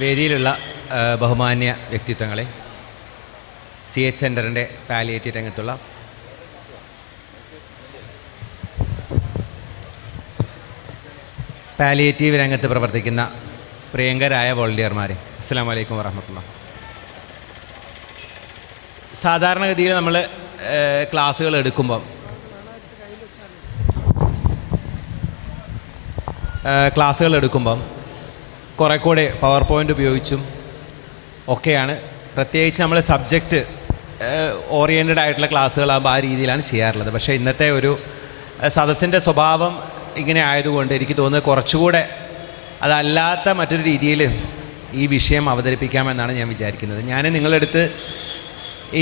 വേദിയിലുള്ള ബഹുമാന്യ വ്യക്തിത്വങ്ങളെ, CH സെൻ്ററിൻ്റെ palliative രംഗത്തുള്ള palliative രംഗത്ത് പ്രവർത്തിക്കുന്ന പ്രിയങ്കരായ വോളണ്ടിയർമാരെ, അസ്സലാമു അലൈക്കും വറഹ്മത്തുള്ളാഹി. സാധാരണഗതിയിൽ നമ്മൾ ക്ലാസ്സുകൾ എടുക്കുമ്പം കുറേ കൂടെ പവർ പോയിൻ്റ് ഉപയോഗിച്ചും ഒക്കെയാണ്, പ്രത്യേകിച്ച് നമ്മൾ സബ്ജക്റ്റ് ഓറിയൻറ്റഡ് ആയിട്ടുള്ള ക്ലാസ്സുകളാകുമ്പോൾ ആ രീതിയിലാണ് ചെയ്യാറുള്ളത്. പക്ഷേ ഇന്നത്തെ ഒരു സദസ്സിൻ്റെ സ്വഭാവം ഇങ്ങനെ ആയതുകൊണ്ട് എനിക്ക് തോന്നുന്നത് കുറച്ചുകൂടെ അതല്ലാത്ത മറ്റൊരു രീതിയിൽ ഈ വിഷയം അവതരിപ്പിക്കാമെന്നാണ് ഞാൻ വിചാരിക്കുന്നത്. ഞാൻ നിങ്ങളെടുത്ത്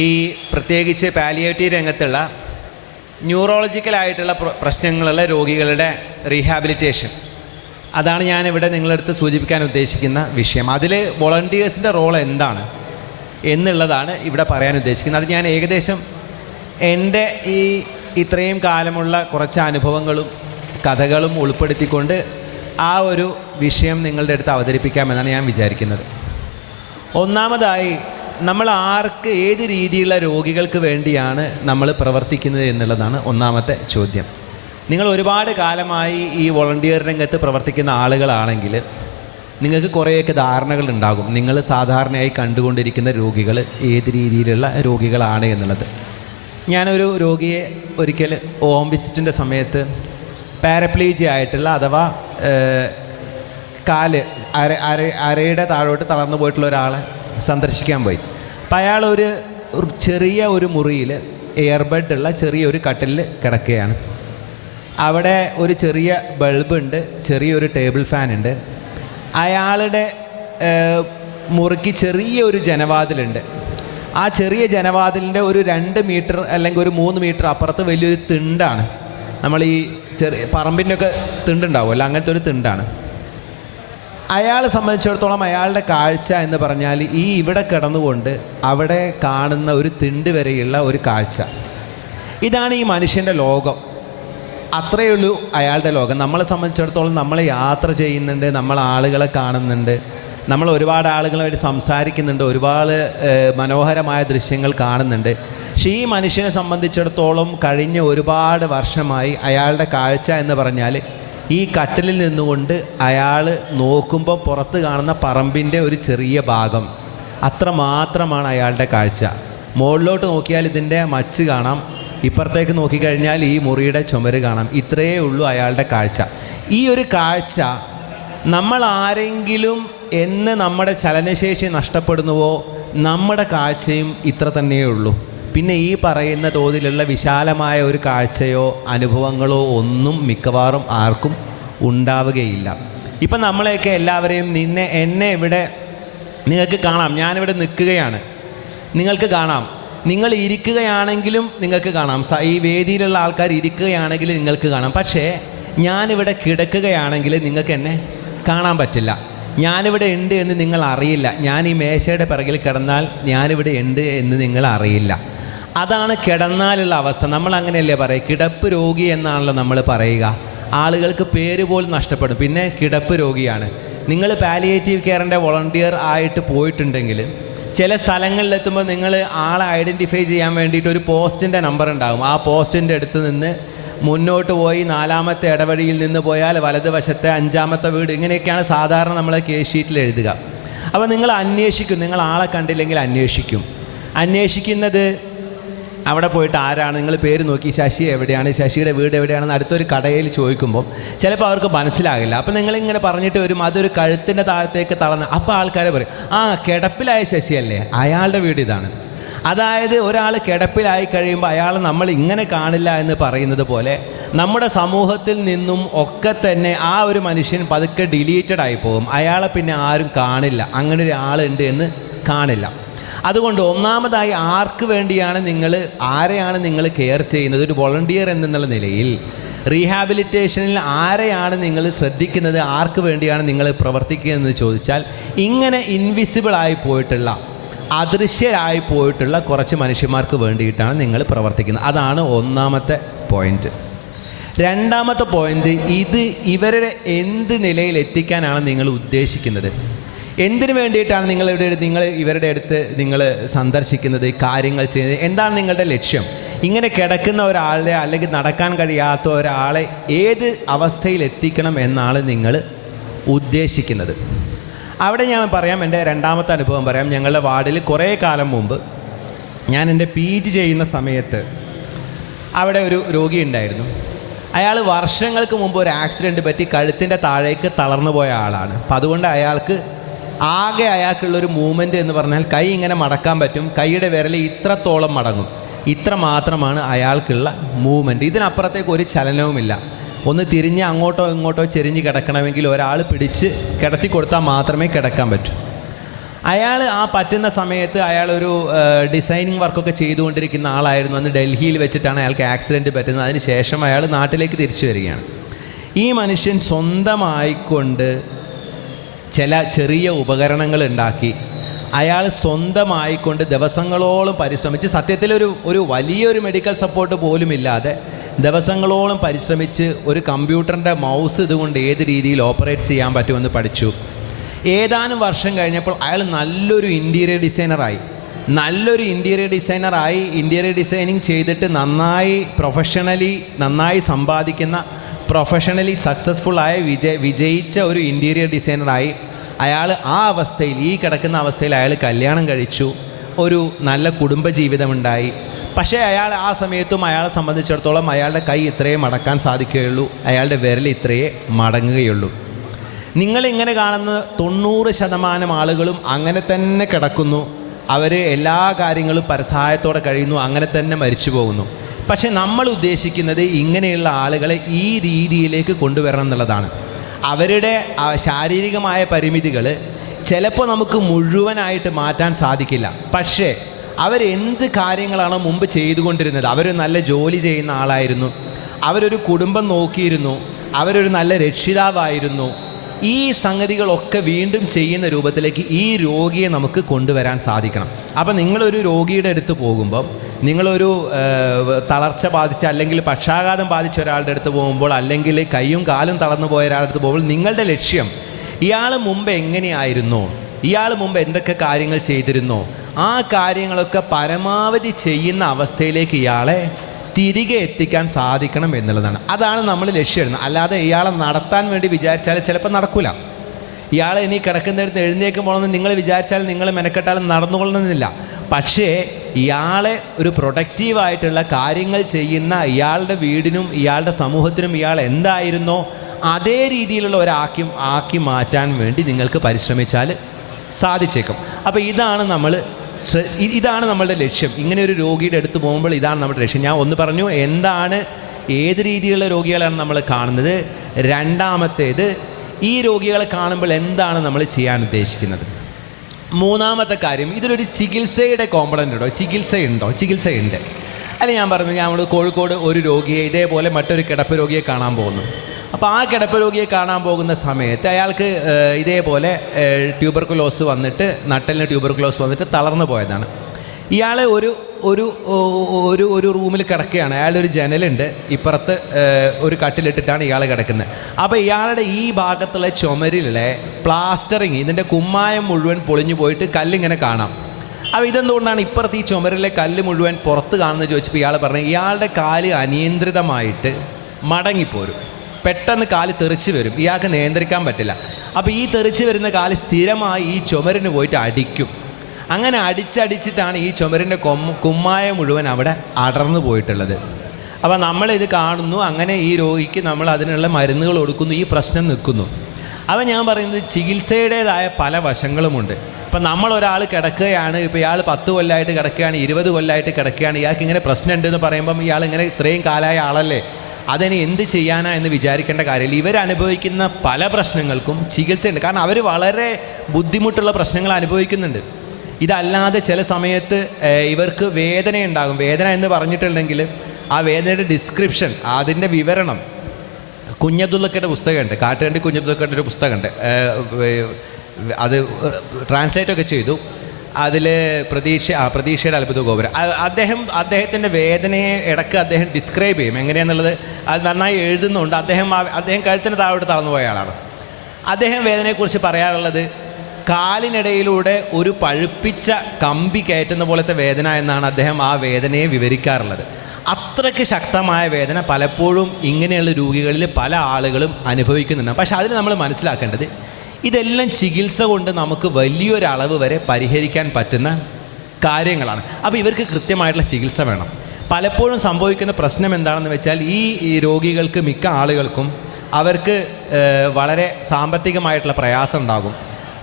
ഈ പ്രത്യേകിച്ച് പാലിയേറ്റീവ് രംഗത്തുള്ള ന്യൂറോളജിക്കലായിട്ടുള്ള പ്രശ്നങ്ങളുള്ള രോഗികളുടെ റീഹാബിലിറ്റേഷൻ, അതാണ് ഞാനിവിടെ നിങ്ങളടുത്ത് സൂചിപ്പിക്കാൻ ഉദ്ദേശിക്കുന്ന വിഷയം. അതിൽ വോളണ്ടിയേഴ്സിൻ്റെ റോൾ എന്താണ് എന്നുള്ളതാണ് ഇവിടെ പറയാൻ ഉദ്ദേശിക്കുന്നത്. അത് ഞാൻ ഏകദേശം എൻ്റെ ഈ ഇത്രയും കാലമുള്ള കുറച്ച് അനുഭവങ്ങളും കഥകളും ഉൾപ്പെടുത്തിക്കൊണ്ട് ആ ഒരു വിഷയം നിങ്ങളുടെ അടുത്ത് അവതരിപ്പിക്കാമെന്നാണ് ഞാൻ വിചാരിക്കുന്നത്. ഒന്നാമതായി, നമ്മൾ ആർക്ക് ഏത് രീതിയിലുള്ള രോഗികൾക്ക് വേണ്ടിയാണ് നമ്മൾ പ്രവർത്തിക്കുന്നത് എന്നുള്ളതാണ് ഒന്നാമത്തെ ചോദ്യം. നിങ്ങൾ ഒരുപാട് കാലമായി ഈ വോളണ്ടിയർ രംഗത്ത് പ്രവർത്തിക്കുന്ന ആളുകളാണെങ്കിൽ നിങ്ങൾക്ക് കുറേയൊക്കെ ധാരണകളുണ്ടാകും. നിങ്ങൾ സാധാരണയായി കണ്ടുകൊണ്ടിരിക്കുന്ന രോഗികൾ ഏത് രീതിയിലുള്ള രോഗികളാണ് എന്നുള്ളത്. ഞാനൊരു രോഗിയെ ഒരിക്കൽ ഹോം വിസിറ്റിൻ്റെ സമയത്ത് പാരപ്ലീജിയ ആയിട്ടുള്ള, അഥവാ കാല് അരയുടെ താഴോട്ട് തളർന്നു പോയിട്ടുള്ള ഒരാളെ സന്ദർശിക്കാൻ പോയി. അപ്പം അയാൾ ഒരു ചെറിയ ഒരു മുറിയിൽ എയർബെഡുള്ള ചെറിയൊരു കട്ടിലിൽ കിടക്കുകയാണ്. അവിടെ ഒരു ചെറിയ ബൾബുണ്ട്, ചെറിയൊരു ടേബിൾ ഫാനുണ്ട്. അയാളുടെ മുറിക്ക് ചെറിയൊരു ജനവാതിലുണ്ട്. ആ ചെറിയ ജനവാതിലിൻ്റെ ഒരു 2 മീറ്റർ അല്ലെങ്കിൽ ഒരു 3 മീറ്റർ അപ്പുറത്ത് വലിയൊരു തിണ്ടാണ്. നമ്മൾ ഈ ചെറിയ പറമ്പിൻ്റെയൊക്കെ തിണ്ടുണ്ടാവുമല്ലോ, അങ്ങനത്തെ ഒരു തിണ്ടാണ്. അയാളെ സംബന്ധിച്ചിടത്തോളം അയാളുടെ കാഴ്ച എന്ന് പറഞ്ഞാൽ ഈ ഇവിടെ കിടന്നുകൊണ്ട് അവിടെ കാണുന്ന ഒരു തിണ്ട് വരെയുള്ള ഒരു കാഴ്ച. ഇതാണ് ഈ മനുഷ്യൻ്റെ ലോകം. അത്രയേ ഉള്ളൂ അയാളുടെ ലോകം. നമ്മളെ സംബന്ധിച്ചിടത്തോളം നമ്മൾ യാത്ര ചെയ്യുന്നുണ്ട്, നമ്മൾ ആളുകളെ കാണുന്നുണ്ട്, നമ്മൾ ഒരുപാട് ആളുകളുമായിട്ട് സംസാരിക്കുന്നുണ്ട്, ഒരുപാട് മനോഹരമായ ദൃശ്യങ്ങൾ കാണുന്നുണ്ട്. പക്ഷേ ഈ മനുഷ്യനെ സംബന്ധിച്ചിടത്തോളം കഴിഞ്ഞ ഒരുപാട് വർഷമായി അയാളുടെ കാഴ്ച എന്ന് പറഞ്ഞാൽ ഈ കട്ടിലിൽ നിന്നുകൊണ്ട് അയാൾ നോക്കുമ്പോൾ പുറത്ത് കാണുന്ന പറമ്പിൻ്റെ ഒരു ചെറിയ ഭാഗം, അത്ര മാത്രമാണ് അയാളുടെ കാഴ്ച. മുകളിലോട്ട് നോക്കിയാൽ ഇതിൻ്റെ മച്ച് കാണാം, ഇപ്പുറത്തേക്ക് നോക്കിക്കഴിഞ്ഞാൽ ഈ മുറിയുടെ ചുമര് കാണാം. ഇത്രയേ ഉള്ളൂ അയാളുടെ കാഴ്ച. ഈ ഒരു കാഴ്ച നമ്മൾ ആരെങ്കിലും എന്ന് നമ്മുടെ ചലനശേഷി നഷ്ടപ്പെടുന്നുവോ നമ്മുടെ കാഴ്ചയും ഇത്ര തന്നെയേ ഉള്ളൂ. പിന്നെ ഈ പറയുന്ന തോതിലുള്ള വിശാലമായ ഒരു കാഴ്ചയോ അനുഭവങ്ങളോ ഒന്നും മിക്കവാറും ആർക്കും ഉണ്ടാവുകയില്ല. ഇപ്പം നമ്മളെയൊക്കെ എല്ലാവരെയും എന്നെ ഇവിടെ നിങ്ങൾക്ക് കാണാം. ഞാനിവിടെ നിൽക്കുകയാണ്, നിങ്ങൾക്ക് കാണാം. നിങ്ങൾ ഇരിക്കുകയാണെങ്കിലും നിങ്ങൾക്ക് കാണാം. ഈ വേദിയിലുള്ള ആൾക്കാർ ഇരിക്കുകയാണെങ്കിൽ നിങ്ങൾക്ക് കാണാം. പക്ഷേ ഞാനിവിടെ കിടക്കുകയാണെങ്കിൽ നിങ്ങൾക്ക് എന്നെ കാണാൻ പറ്റില്ല. ഞാനിവിടെ ഉണ്ട് എന്ന് നിങ്ങൾ അറിയില്ല. ഞാൻ ഈ മേശയുടെ പിറകിൽ കിടന്നാൽ ഞാനിവിടെ ഉണ്ട് എന്ന് നിങ്ങൾ അറിയില്ല. അതാണ് കിടന്നാലുള്ള അവസ്ഥ. നമ്മൾ അങ്ങനെയല്ലേ പറയുക, കിടപ്പ് രോഗി എന്നാണല്ലോ നമ്മൾ പറയുക. ആളുകൾക്ക് പേര് പോലും നഷ്ടപ്പെടും. പിന്നെ കിടപ്പ് രോഗിയാണ്. നിങ്ങൾ പാലിയേറ്റീവ് കെയറിൻ്റെ വോളണ്ടിയർ ആയിട്ട് പോയിട്ടുണ്ടെങ്കിൽ ചില സ്ഥലങ്ങളിലെത്തുമ്പോൾ നിങ്ങൾ ആളെ ഐഡൻറ്റിഫൈ ചെയ്യാൻ വേണ്ടിയിട്ട് ഒരു പോസ്റ്റിൻ്റെ നമ്പർ ഉണ്ടാകും. ആ പോസ്റ്റിൻ്റെ അടുത്ത് നിന്ന് മുന്നോട്ട് പോയി 4ാമത്തെ ഇടവഴിയിൽ നിന്ന് പോയാൽ വലതുവശത്തെ 5ാമത്തെ വീട്, ഇങ്ങനെയൊക്കെയാണ് സാധാരണ നമ്മൾ കേസ് ഷീറ്റിൽ എഴുതുക. അപ്പോൾ നിങ്ങൾ അന്വേഷിക്കും, നിങ്ങൾ ആളെ കണ്ടില്ലെങ്കിൽ അന്വേഷിക്കുന്നത് അവിടെ പോയിട്ട് ആരാണ്, നിങ്ങൾ പേര് നോക്കി ശശി എവിടെയാണ്, ശശിയുടെ വീട് എവിടെയാണെന്ന് അടുത്തൊരു കടയിൽ ചോദിക്കുമ്പോൾ ചിലപ്പോൾ അവർക്ക് മനസ്സിലാകില്ല. അപ്പോൾ നിങ്ങളിങ്ങനെ പറഞ്ഞിട്ട് വരും അതൊരു കഴുത്തിൻ്റെ താഴത്തേക്ക് തളർന്ന്, അപ്പോൾ ആൾക്കാർ പറയും കിടപ്പിലായ ശശിയല്ലേ, അയാളുടെ വീട് ഇതാണ്. അതായത് ഒരാൾ കിടപ്പിലായി കഴിയുമ്പോൾ അയാൾ നമ്മൾ ഇങ്ങനെ കാണില്ല എന്ന് പറയുന്നത് പോലെ നമ്മുടെ സമൂഹത്തിൽ നിന്നും ഒക്കെ തന്നെ ആ ഒരു മനുഷ്യൻ പതുക്കെ ഡിലീറ്റഡ് ആയി പോകും. അയാളെ പിന്നെ ആരും കാണില്ല, അങ്ങനെ ഒരു ആളുണ്ട് എന്ന് കാണില്ല. അതുകൊണ്ട് ഒന്നാമതായി ആർക്ക് വേണ്ടിയാണ് ആരെയാണ് നിങ്ങൾ കെയർ ചെയ്യുന്നത്? ഒരു വോളണ്ടിയർ എന്നുള്ള നിലയിൽ റീഹാബിലിറ്റേഷനിൽ ആരെയാണ് നിങ്ങൾ ശ്രദ്ധിക്കുന്നത്? ആർക്ക് വേണ്ടിയാണ് നിങ്ങൾ പ്രവർത്തിക്കുന്നതെന്ന് ചോദിച്ചാൽ, ഇങ്ങനെ ഇൻവിസിബിളായി പോയിട്ടുള്ള, അദൃശ്യരായി പോയിട്ടുള്ള കുറച്ച് മനുഷ്യന്മാർക്ക് വേണ്ടിയിട്ടാണ് നിങ്ങൾ പ്രവർത്തിക്കുന്നത്. അതാണ് ഒന്നാമത്തെ പോയിന്റ്. രണ്ടാമത്തെ പോയിന്റ്, ഇവരുടെ എന്ത് നിലയിൽ എത്തിക്കാനാണ് നിങ്ങൾ ഉദ്ദേശിക്കുന്നത്? എന്തിനു വേണ്ടിയിട്ടാണ് നിങ്ങൾ ഇവരുടെ അടുത്ത് നിങ്ങൾ സന്ദർശിക്കുന്നത്, കാര്യങ്ങൾ ചെയ്യുന്നത്? എന്താണ് നിങ്ങളുടെ ലക്ഷ്യം? ഇങ്ങനെ കിടക്കുന്ന ഒരാളെ അല്ലെങ്കിൽ നടക്കാൻ കഴിയാത്ത ഒരാളെ ഏത് അവസ്ഥയിൽ എത്തിക്കണം എന്നാണ് നിങ്ങൾ ഉദ്ദേശിക്കുന്നത്? അവിടെ ഞാൻ പറയാം, എൻ്റെ രണ്ടാമത്തെ അനുഭവം പറയാം. ഞങ്ങളുടെ വാർഡിൽ കുറേ കാലം മുമ്പ് ഞാൻ എൻ്റെ PG ചെയ്യുന്ന സമയത്ത് അവിടെ ഒരു രോഗി ഉണ്ടായിരുന്നു. അയാൾ വർഷങ്ങൾക്ക് മുമ്പ് ഒരു ആക്സിഡൻറ്റ് പറ്റി കഴുത്തിൻ്റെ താഴേക്ക് തളർന്നു പോയ ആളാണ്. അപ്പം അതുകൊണ്ട് അയാൾക്കുള്ളൊരു മൂവ്മെൻറ്റ് എന്ന് പറഞ്ഞാൽ കൈ ഇങ്ങനെ മടക്കാൻ പറ്റും, കൈയുടെ വിരൽ ഇത്രത്തോളം മടങ്ങും, ഇത്ര മാത്രമാണ് അയാൾക്കുള്ള മൂവ്മെൻറ്റ്. ഇതിനപ്പുറത്തേക്ക് ഒരു ചലനവുമില്ല. ഒന്ന് തിരിഞ്ഞ് അങ്ങോട്ടോ ഇങ്ങോട്ടോ ചെരിഞ്ഞ് കിടക്കണമെങ്കിൽ ഒരാൾ പിടിച്ച് കിടത്തി കൊടുത്താൽ മാത്രമേ കിടക്കാൻ പറ്റൂ. അയാൾ ആ പറ്റുന്ന സമയത്ത് അയാളൊരു ഡിസൈനിങ് വർക്കൊക്കെ ചെയ്തുകൊണ്ടിരിക്കുന്ന ആളായിരുന്നു. അന്ന് ഡൽഹിയിൽ വെച്ചിട്ടാണ് അയാൾക്ക് ആക്സിഡൻറ്റ് പറ്റുന്നത്. അതിന് ശേഷം അയാൾ നാട്ടിലേക്ക് തിരിച്ചു വരികയാണ്. ഈ മനുഷ്യൻ സ്വന്തമായിക്കൊണ്ട് ചില ചെറിയ ഉപകരണങ്ങൾ ഉണ്ടാക്കി അയാൾ സ്വന്തമായിക്കൊണ്ട് ദിവസങ്ങളോളം പരിശ്രമിച്ച്, സത്യത്തിൽ ഒരു വലിയൊരു മെഡിക്കൽ സപ്പോർട്ട് പോലും ഇല്ലാതെ ദിവസങ്ങളോളം പരിശ്രമിച്ച് ഒരു കമ്പ്യൂട്ടറിൻ്റെ മൗസ് ഇതുകൊണ്ട് ഏത് രീതിയിൽ ഓപ്പറേറ്റ് ചെയ്യാൻ പറ്റുമെന്ന് പഠിച്ചു. ഏതാനും വർഷം കഴിഞ്ഞപ്പോൾ അയാൾ നല്ലൊരു ഇൻറ്റീരിയർ ഡിസൈനറായി. ഇൻറ്റീരിയർ ഡിസൈനിങ് ചെയ്തിട്ട് നന്നായി സമ്പാദിക്കുന്ന, പ്രൊഫഷണലി സക്സസ്ഫുള്ളായ വിജയിച്ച ഒരു ഇൻറ്റീരിയർ ഡിസൈനറായി അയാൾ ആ അവസ്ഥയിൽ, ഈ കിടക്കുന്ന അവസ്ഥയിൽ അയാൾ കല്യാണം കഴിച്ചു. ഒരു നല്ല കുടുംബജീവിതമുണ്ടായി. പക്ഷേ അയാൾ ആ സമയത്തും അയാളെ സംബന്ധിച്ചിടത്തോളം അയാളുടെ കൈ ഇത്രയേ മടക്കാൻ സാധിക്കുകയുള്ളൂ, അയാളുടെ വിരൽ ഇത്രയേ മടങ്ങുകയുള്ളൂ. നിങ്ങളിങ്ങനെ കാണുന്ന 90% ആളുകളും അങ്ങനെ തന്നെ കിടക്കുന്നു. അവർ എല്ലാ കാര്യങ്ങളും പരസഹായത്തോടെ കഴിയുന്നു, അങ്ങനെ തന്നെ മരിച്ചു പോകുന്നു. പക്ഷേ നമ്മൾ ഉദ്ദേശിക്കുന്നത് ഇങ്ങനെയുള്ള ആളുകളെ ഈ രീതിയിലേക്ക് കൊണ്ടുവരണം എന്നുള്ളതാണ്. അവരുടെ ശാരീരികമായ പരിമിതികൾ ചിലപ്പോൾ നമുക്ക് മുഴുവനായിട്ട് മാറ്റാൻ സാധിക്കില്ല. പക്ഷേ അവരെന്ത് കാര്യങ്ങളാണോ മുമ്പ് ചെയ്തുകൊണ്ടിരുന്നത്, അവരൊരു നല്ല ജോലി ചെയ്യുന്ന ആളായിരുന്നു, അവരൊരു കുടുംബം നോക്കിയിരുന്നു, അവരൊരു നല്ല രക്ഷിതാവായിരുന്നു, ഈ സംഗതികളൊക്കെ വീണ്ടും ചെയ്യുന്ന രൂപത്തിലേക്ക് ഈ രോഗിയെ നമുക്ക് കൊണ്ടുവരാൻ സാധിക്കണം. അപ്പം നിങ്ങളൊരു രോഗിയുടെ അടുത്ത് പോകുമ്പം, നിങ്ങളൊരു തളർച്ച ബാധിച്ച അല്ലെങ്കിൽ പക്ഷാഘാതം ബാധിച്ച ഒരാളുടെ അടുത്ത് പോകുമ്പോൾ, അല്ലെങ്കിൽ കൈയും കാലും തളർന്നു പോയ ഒരാളുടെ അടുത്ത് പോകുമ്പോൾ നിങ്ങളുടെ ലക്ഷ്യം ഇയാൾ മുമ്പ് എങ്ങനെയായിരുന്നോ, ഇയാൾ മുമ്പ് എന്തൊക്കെ കാര്യങ്ങൾ ചെയ്തിരുന്നോ, ആ കാര്യങ്ങളൊക്കെ പരമാവധി ചെയ്യുന്ന അവസ്ഥയിലേക്ക് ഇയാളെ തിരികെ എത്തിക്കാൻ സാധിക്കണം എന്നുള്ളതാണ്. അതാണ് നമ്മൾ ലക്ഷ്യമിടുന്നത്. അല്ലാതെ ഇയാളെ നടത്താൻ വേണ്ടി വിചാരിച്ചാൽ ചിലപ്പോൾ നടക്കില്ല. ഇയാളെ ഇനി കിടക്കുന്നിടത്ത് എഴുന്നേക്ക് പോകണമെന്ന് നിങ്ങൾ വിചാരിച്ചാൽ നിങ്ങൾ മെനക്കെട്ടാലും നടന്നുകൊള്ളണമെന്നില്ല. പക്ഷേ ഇയാളെ ഒരു പ്രൊഡക്റ്റീവായിട്ടുള്ള കാര്യങ്ങൾ ചെയ്യുന്ന, ഇയാളുടെ വീടിനും ഇയാളുടെ സമൂഹത്തിനും ഇയാൾ എന്തായിരുന്നോ അതേ രീതിയിലുള്ള ആക്കി മാറ്റാൻ വേണ്ടി നിങ്ങൾക്ക് പരിശ്രമിച്ചാൽ സാധിച്ചേക്കും. അപ്പോൾ ഇതാണ് നമ്മളുടെ ലക്ഷ്യം. ഇങ്ങനെ ഒരു രോഗിയുടെ അടുത്ത് പോകുമ്പോൾ ഇതാണ് നമ്മുടെ ലക്ഷ്യം. ഞാൻ ഒന്ന് പറഞ്ഞു ഏത് രീതിയിലുള്ള രോഗികളാണ് നമ്മൾ കാണുന്നത്. രണ്ടാമത്തേത്, ഈ രോഗികളെ കാണുമ്പോൾ എന്താണ് നമ്മൾ ചെയ്യാൻ ഉദ്ദേശിക്കുന്നത്. മൂന്നാമത്തെ കാര്യം, ഇതിലൊരു ചികിത്സയുടെ കോമ്പണൻ്റ് ഉണ്ടോ? ചികിത്സയുണ്ട്. അല്ല, ഞാൻ പറഞ്ഞു, നമ്മൾ കോഴിക്കോട് ഒരു രോഗിയെ ഇതേപോലെ മറ്റൊരു കിടപ്പ് രോഗിയെ കാണാൻ പോകുന്നു. അപ്പോൾ ആ കിടപ്പ് രോഗിയെ കാണാൻ പോകുന്ന സമയത്ത് അയാൾക്ക് ഇതേപോലെ ട്യൂബർക്കുലോസ് വന്നിട്ട്, നട്ടലിന് ട്യൂബർക്കുലോസ് വന്നിട്ട് തളർന്നു പോയതാണ്. ഇയാൾ ഒരു റൂമിൽ കിടക്കുകയാണ്. അയാളുടെ ഒരു ജനലുണ്ട്, ഇപ്പുറത്ത് ഒരു കട്ടിലിട്ടിട്ടാണ് ഇയാൾ കിടക്കുന്നത്. അപ്പോൾ ഇയാളുടെ ഈ ഭാഗത്തുള്ള ചുമരിലെ പ്ലാസ്റ്ററിങ്, ഇതിൻ്റെ കുമ്മായം മുഴുവൻ പൊളിഞ്ഞു പോയിട്ട് കല്ലിങ്ങനെ കാണാം. അപ്പോൾ ഇതെന്തുകൊണ്ടാണ് ഇപ്പുറത്ത് ഈ ചുമരിലെ കല്ല് മുഴുവൻ പുറത്ത് കാണുന്നത് ചോദിച്ചപ്പോൾ ഇയാൾ പറഞ്ഞു, ഇയാളുടെ കാല് അനിയന്ത്രിതമായിട്ട് മടങ്ങിപ്പോരും, പെട്ടെന്ന് കാല് തെറിച്ച് വരും, ഇയാൾക്ക് നിയന്ത്രിക്കാൻ പറ്റില്ല. അപ്പോൾ ഈ തെറിച്ച് വരുന്ന കാല് സ്ഥിരമായി ഈ ചുമരിന് പോയിട്ട് അടിക്കും. അങ്ങനെ അടിച്ചടിച്ചിട്ടാണ് ഈ ചുമരിൻ്റെ കുമ്മായ മുഴുവൻ അവിടെ അടർന്നു പോയിട്ടുള്ളത്. അപ്പോൾ നമ്മളിത് കാണുന്നു. അങ്ങനെ ഈ രോഗിക്ക് നമ്മൾ അതിനുള്ള മരുന്നുകൾ കൊടുക്കുന്നു, ഈ പ്രശ്നം നിൽക്കുന്നു. അപ്പോൾ ഞാൻ പറയുന്നത്, ചികിത്സയുടേതായ പല വശങ്ങളുമുണ്ട്. ഇപ്പം നമ്മളൊരാൾ കിടക്കുകയാണ്, ഇപ്പോൾ ഇയാൾ 10 കൊല്ലമായിട്ട് കിടക്കുകയാണ്, 20 കൊല്ലമായിട്ട് കിടക്കുകയാണ്, ഇയാൾക്ക് ഇങ്ങനെ പ്രശ്നമുണ്ടെന്ന് പറയുമ്പം ഇയാൾ ഇങ്ങനെ ഇത്രയും കാലമായ ആളല്ലേ, അതിന് എന്ത് ചെയ്യാനാ എന്ന് വിചാരിക്കേണ്ട കാര്യമില്ല. ഇവരനുഭവിക്കുന്ന പല പ്രശ്നങ്ങൾക്കും ചികിത്സയുണ്ട്. കാരണം അവർ വളരെ ബുദ്ധിമുട്ടുള്ള പ്രശ്നങ്ങൾ അനുഭവിക്കുന്നുണ്ട്. ഇതല്ലാതെ ചില സമയത്ത് ഇവർക്ക് വേദനയുണ്ടാകും. വേദന എന്ന് പറഞ്ഞിട്ടുണ്ടെങ്കിൽ ആ വേദനയുടെ ഡിസ്ക്രിപ്ഷൻ, അതിൻ്റെ വിവരണം കുഞ്ഞബ്ദുള്ളക്കയുടെ പുസ്തകമുണ്ട്, കാട്ടുകണ്ടി കുഞ്ഞബ്ദുള്ളക്കയുടെ ഒരു പുസ്തകമുണ്ട്. അത് ട്രാൻസ്ലേറ്റൊക്കെ ചെയ്തു. അതിൽ പ്രതീക്ഷയുടെ അത്ഭുത ഗോപുരം, അദ്ദേഹത്തിൻ്റെ വേദനയെ ഇടയ്ക്ക് അദ്ദേഹം ഡിസ്ക്രൈബ് ചെയ്യും. എങ്ങനെയാണെന്നുള്ളത് അത് നന്നായി എഴുതുന്നുണ്ട്. അദ്ദേഹം കഴുത്തിന് താഴോട്ട് തളർന്നു പോയ ആളാണ്. അദ്ദേഹം വേദനയെക്കുറിച്ച് പറയാറുള്ളത്, കാലിനിടയിലൂടെ ഒരു പഴുപ്പിച്ച കമ്പി കയറ്റുന്ന പോലത്തെ വേദന എന്നാണ് അദ്ദേഹം ആ വേദനയെ വിവരിക്കാറുള്ളത്. അത്രയ്ക്ക് ശക്തമായ വേദന പലപ്പോഴും ഇങ്ങനെയുള്ള രോഗികളിൽ പല ആളുകളും അനുഭവിക്കുന്നുണ്ട്. പക്ഷെ അതിൽ നമ്മൾ മനസ്സിലാക്കേണ്ടത് ഇതെല്ലാം ചികിത്സ കൊണ്ട് നമുക്ക് വലിയൊരളവ് വരെ പരിഹരിക്കാൻ പറ്റുന്ന കാര്യങ്ങളാണ്. അപ്പോൾ ഇവർക്ക് കൃത്യമായിട്ടുള്ള ചികിത്സ വേണം. പലപ്പോഴും സംഭവിക്കുന്ന പ്രശ്നം എന്താണെന്ന് വെച്ചാൽ ഈ രോഗികൾക്ക് മിക്ക ആളുകൾക്കും അവർക്ക് വളരെ സാമ്പത്തികമായിട്ടുള്ള പ്രയാസം ഉണ്ടാകും.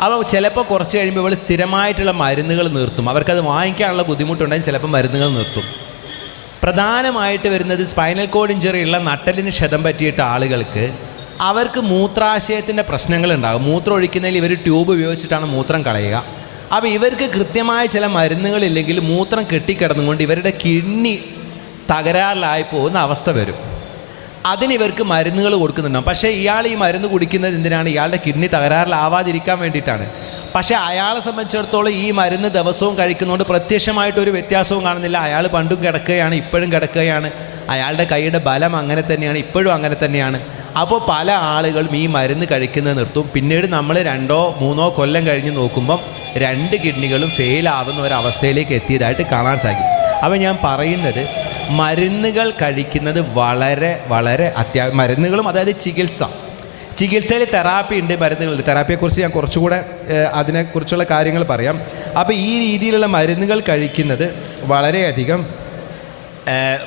അപ്പോൾ ചിലപ്പോൾ കുറച്ച് കഴിയുമ്പോൾ ഇവൾ സ്ഥിരമായിട്ടുള്ള മരുന്നുകൾ നിർത്തും. അവർക്കത് വാങ്ങിക്കാനുള്ള ബുദ്ധിമുട്ടുണ്ടെങ്കിൽ ചിലപ്പോൾ മരുന്നുകൾ നിർത്തും. പ്രധാനമായിട്ട് വരുന്നത് സ്പൈനൽ കോഡ് ഇഞ്ചറി ഉള്ള നട്ടലിന് ക്ഷതം പറ്റിയിട്ട ആളുകൾക്ക് അവർക്ക് മൂത്രാശയത്തിൻ്റെ പ്രശ്നങ്ങളുണ്ടാകും. മൂത്രം ഒഴിക്കുന്നതിൽ ഇവർ ട്യൂബ് ഉപയോഗിച്ചിട്ടാണ് മൂത്രം കളയുക. അപ്പോൾ ഇവർക്ക് കൃത്യമായ ചില മരുന്നുകളില്ലെങ്കിൽ മൂത്രം കെട്ടിക്കിടന്നുകൊണ്ട് ഇവരുടെ കിഡ്നി തകരാറിലായി പോകുന്ന അവസ്ഥ വരും. അതിനിവർക്ക് മരുന്നുകൾ കൊടുക്കുന്നുണ്ടാകും. പക്ഷേ ഇയാൾ ഈ മരുന്ന് കുടിക്കുന്നത് എന്തിനാണ്? ഇയാളുടെ കിഡ്നി തകരാറിലാവാതിരിക്കാൻ വേണ്ടിയിട്ടാണ്. പക്ഷേ അയാളെ സംബന്ധിച്ചിടത്തോളം ഈ മരുന്ന് ദിവസവും കഴിക്കുന്നതുകൊണ്ട് പ്രത്യക്ഷമായിട്ടൊരു വ്യത്യാസവും കാണുന്നില്ല. അയാൾ പണ്ടും കിടക്കുകയാണ്, ഇപ്പോഴും കിടക്കുകയാണ്. അയാളുടെ കൈയുടെ ബലം അങ്ങനെ തന്നെയാണ്, ഇപ്പോഴും അങ്ങനെ തന്നെയാണ്. അപ്പോൾ പല ആളുകളും ഈ മരുന്ന് കഴിക്കുന്നത് നിർത്തും. പിന്നീട് നമ്മൾ 2-3 കൊല്ലം കഴിഞ്ഞ് നോക്കുമ്പം 2 കിഡ്നികളും ഫെയിലാവുന്ന ഒരവസ്ഥയിലേക്ക് എത്തിയതായിട്ട് കാണാൻ സാധിക്കും. അപ്പോൾ ഞാൻ പറയുന്നത് മരുന്നുകൾ കഴിക്കുന്നത് വളരെ വളരെ മരുന്നുകളും അതായത് ചികിത്സയിൽ തെറാപ്പി ഉണ്ട്, മരുന്നുകളുണ്ട്. തെറാപ്പിയെക്കുറിച്ച് ഞാൻ കുറച്ചുകൂടെ അതിനെക്കുറിച്ചുള്ള കാര്യങ്ങൾ പറയാം. അപ്പോൾ ഈ രീതിയിലുള്ള മരുന്നുകൾ കഴിക്കുന്നത് വളരെയധികം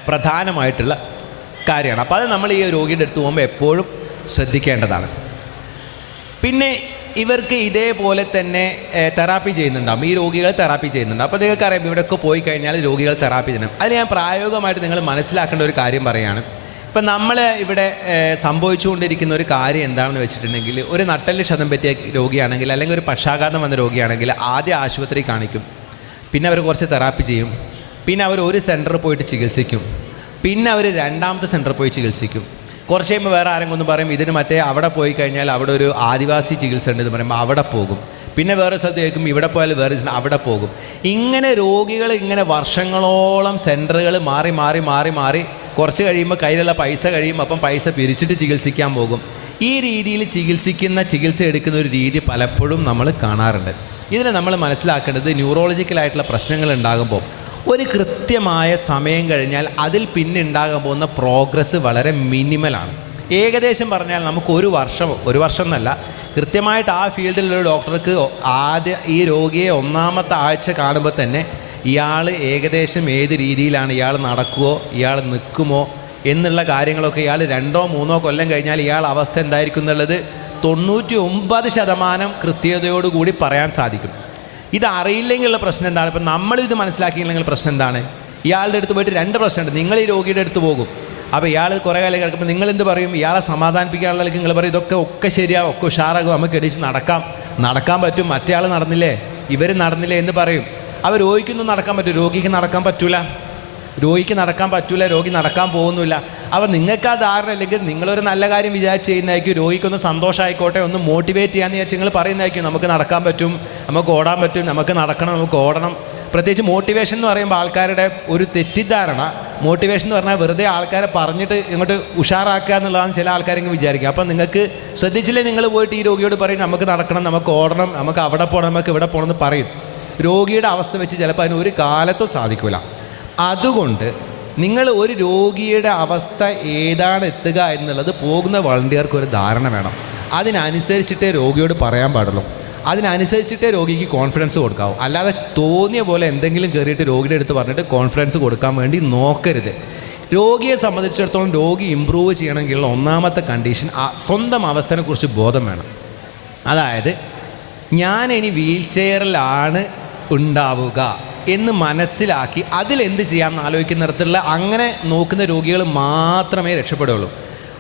പ്രധാനമായിട്ടുള്ള കാര്യമാണ്. അപ്പോൾ അത് നമ്മൾ ഈ രോഗിയുടെ അടുത്ത് പോകുമ്പോൾ എപ്പോഴും ശ്രദ്ധിക്കേണ്ടതാണ്. പിന്നെ ഇവർക്ക് ഇതേപോലെ തന്നെ തെറാപ്പി ചെയ്യുന്നുണ്ടാകും. ഈ രോഗികൾ തെറാപ്പി ചെയ്യുന്നുണ്ട്. അപ്പോൾ നിങ്ങൾക്കറിയാം ഇവിടെയൊക്കെ പോയി കഴിഞ്ഞാൽ രോഗികൾ തെറാപ്പി ചെയ്യണം. അതിന് ഞാൻ പ്രായോഗികമായിട്ട് നിങ്ങൾ മനസ്സിലാക്കേണ്ട ഒരു കാര്യം പറയുകയാണ്. ഇപ്പം നമ്മൾ ഇവിടെ സംഭവിച്ചുകൊണ്ടിരിക്കുന്ന ഒരു കാര്യം എന്താണെന്ന് വെച്ചിട്ടുണ്ടെങ്കിൽ, ഒരു നട്ടല് ക്ഷതം പറ്റിയ രോഗിയാണെങ്കിൽ അല്ലെങ്കിൽ ഒരു പക്ഷാഘാതം വന്ന രോഗിയാണെങ്കിൽ ആദ്യം ആശുപത്രി കാണിക്കും. പിന്നെ അവർ കുറച്ച് തെറാപ്പി ചെയ്യും. പിന്നെ അവർ ഒരു സെൻറ്ററിൽ പോയിട്ട് ചികിത്സിക്കും. പിന്നെ അവർ 2ാമത്തെ സെൻറ്ററിൽ പോയി ചികിത്സിക്കും. കുറച്ച് കഴിയുമ്പോൾ വേറെ ആരെങ്കിലും ഒന്ന് പറയും ഇതിന് അവിടെ പോയി കഴിഞ്ഞാൽ അവിടെ ഒരു ആദിവാസി ചികിത്സ ഉണ്ടെന്ന് പറയുമ്പോൾ അവിടെ പോകും. പിന്നെ വേറെ സ്ഥലത്ത് കേൾക്കും ഇവിടെ പോയാൽ വേറെ അവിടെ പോകും. ഇങ്ങനെ രോഗികൾ ഇങ്ങനെ വർഷങ്ങളോളം സെൻറ്ററുകൾ മാറി മാറി മാറി മാറി കുറച്ച് കഴിയുമ്പോൾ കയ്യിലുള്ള പൈസ കഴിയുമ്പോൾ അപ്പം പൈസ പിരിച്ചിട്ട് ചികിത്സിക്കാൻ പോകും. ഈ രീതിയിൽ ചികിത്സ എടുക്കുന്ന ഒരു രീതി പലപ്പോഴും നമ്മൾ കാണാറുണ്ട്. ഇതിൽ നമ്മൾ മനസ്സിലാക്കേണ്ടത് ന്യൂറോളജിക്കലായിട്ടുള്ള പ്രശ്നങ്ങൾ ഉണ്ടാകുമ്പോൾ ഒരു കൃത്യമായ സമയം കഴിഞ്ഞാൽ അതിൽ പിന്നെ ഉണ്ടാകാൻ പോകുന്ന പ്രോഗ്രസ് വളരെ മിനിമലാണ്. ഏകദേശം പറഞ്ഞാൽ നമുക്ക് ഒരു വർഷം എന്നല്ല, കൃത്യമായിട്ട് ആ ഫീൽഡിലുള്ള ഡോക്ടർക്ക് ഈ രോഗിയെ 1ാമത്തെ ആഴ്ച കാണുമ്പോൾ തന്നെ ഇയാൾ ഏകദേശം ഏത് രീതിയിലാണ്, ഇയാൾ നടക്കുമോ ഇയാൾ നിൽക്കുമോ എന്നുള്ള കാര്യങ്ങളൊക്കെ ഇയാൾ 2-3 കൊല്ലം കഴിഞ്ഞാൽ ഇയാൾ അവസ്ഥ എന്തായിരിക്കും എന്നുള്ളത് 99% കൃത്യതയോടുകൂടി പറയാൻ സാധിക്കും. ഇതറിയില്ലെങ്കിലുള്ള പ്രശ്നം എന്താണ്? ഇപ്പം നമ്മളിത് മനസ്സിലാക്കിയില്ലെങ്കിൽ പ്രശ്നം എന്താണ്? ഇയാളുടെ അടുത്ത് പോയിട്ട് 2 പ്രശ്നമുണ്ട്. നിങ്ങൾ ഈ രോഗിയുടെ അടുത്ത് പോകും. അപ്പോൾ ഇയാൾ കുറേ കാലം കിടക്കുമ്പോൾ നിങ്ങൾ എന്ത് പറയും? ഇയാളെ സമാധാനിപ്പിക്കാനുള്ള നിങ്ങൾ പറയും ഇതൊക്കെ ശരിയാവും, ഒക്കെ ഉഷാറാകും, നമുക്ക് എടിച്ച് നടക്കാൻ പറ്റും. മറ്റേ ആൾ നടന്നില്ലേ, ഇവർ നടന്നില്ലേ എന്ന് പറയും. അപ്പോൾ രോഗിക്കൊന്നും നടക്കാൻ പറ്റും, രോഗിക്ക് നടക്കാൻ പറ്റൂല, രോഗി നടക്കാൻ പോകുന്നില്ല. അപ്പോൾ നിങ്ങൾക്ക് ആ ധാരണ ഇല്ലെങ്കിൽ നിങ്ങളൊരു നല്ല കാര്യം വിചാരിച്ച് ചെയ്യുന്നതായിരിക്കും. രോഗിക്കൊന്ന് സന്തോഷമായിക്കോട്ടെ, ഒന്ന് മോട്ടിവേറ്റ് ചെയ്യാമെന്ന് വിചാരിച്ച് നിങ്ങൾ പറയുന്നതായിരിക്കും നമുക്ക് നടക്കാൻ പറ്റും, നമുക്ക് ഓടാൻ പറ്റും, നമുക്ക് നടക്കണം, നമുക്ക് ഓടണം. പ്രത്യേകിച്ച് മോട്ടിവേഷൻ എന്ന് പറയുമ്പോൾ ആൾക്കാരുടെ ഒരു തെറ്റിദ്ധാരണ, മോട്ടിവേഷൻ എന്ന് പറഞ്ഞാൽ വെറുതെ ആൾക്കാരെ പറഞ്ഞിട്ട് ഇങ്ങോട്ട് ഉഷാറാക്കുക എന്നുള്ളതാണ് ചില ആൾക്കാരെങ്കിലും വിചാരിക്കുക. അപ്പോൾ നിങ്ങൾക്ക് ശ്രദ്ധിച്ചില്ലേ, നിങ്ങൾ പോയിട്ട് ഈ രോഗിയോട് പറയും നമുക്ക് നടക്കണം, നമുക്ക് ഓടണം, നമുക്ക് അവിടെ പോകണം, നമുക്ക് ഇവിടെ പോകണം എന്ന് പറയും. രോഗിയുടെ അവസ്ഥ വെച്ച് ചിലപ്പോൾ അതിന് ഒരു കാലത്തും സാധിക്കില്ല. അതുകൊണ്ട് നിങ്ങൾ ഒരു രോഗിയുടെ അവസ്ഥ ഏതാണ് എത്തുക എന്നുള്ളത് പോകുന്ന വളണ്ടിയർക്ക് ഒരു ധാരണ വേണം. അതിനനുസരിച്ചിട്ടേ രോഗിയോട് പറയാൻ പാടുള്ളൂ, അതിനനുസരിച്ചിട്ടേ രോഗിക്ക് കോൺഫിഡൻസ് കൊടുക്കാവൂ. അല്ലാതെ തോന്നിയ പോലെ എന്തെങ്കിലും കയറിയിട്ട് രോഗിയുടെ അടുത്ത് പറഞ്ഞിട്ട് കോൺഫിഡൻസ് കൊടുക്കാൻ വേണ്ടി നോക്കരുത്. രോഗിയെ സംബന്ധിച്ചിടത്തോളം രോഗി ഇമ്പ്രൂവ് ചെയ്യണമെങ്കിലുള്ള 1ാമത്തെ കണ്ടീഷൻ സ്വന്തം അവസ്ഥയെക്കുറിച്ച് ബോധം വേണം. അതായത് ഞാൻ ഇനി വീൽ ചെയറിലാണ് ഉണ്ടാവുക എന്ന് മനസ്സിലാക്കി അതിലെന്ത് ചെയ്യാമെന്ന് ആലോചിക്കുന്നിടത്തുള്ള അങ്ങനെ നോക്കുന്ന രോഗികൾ മാത്രമേ രക്ഷപ്പെടുകയുള്ളൂ.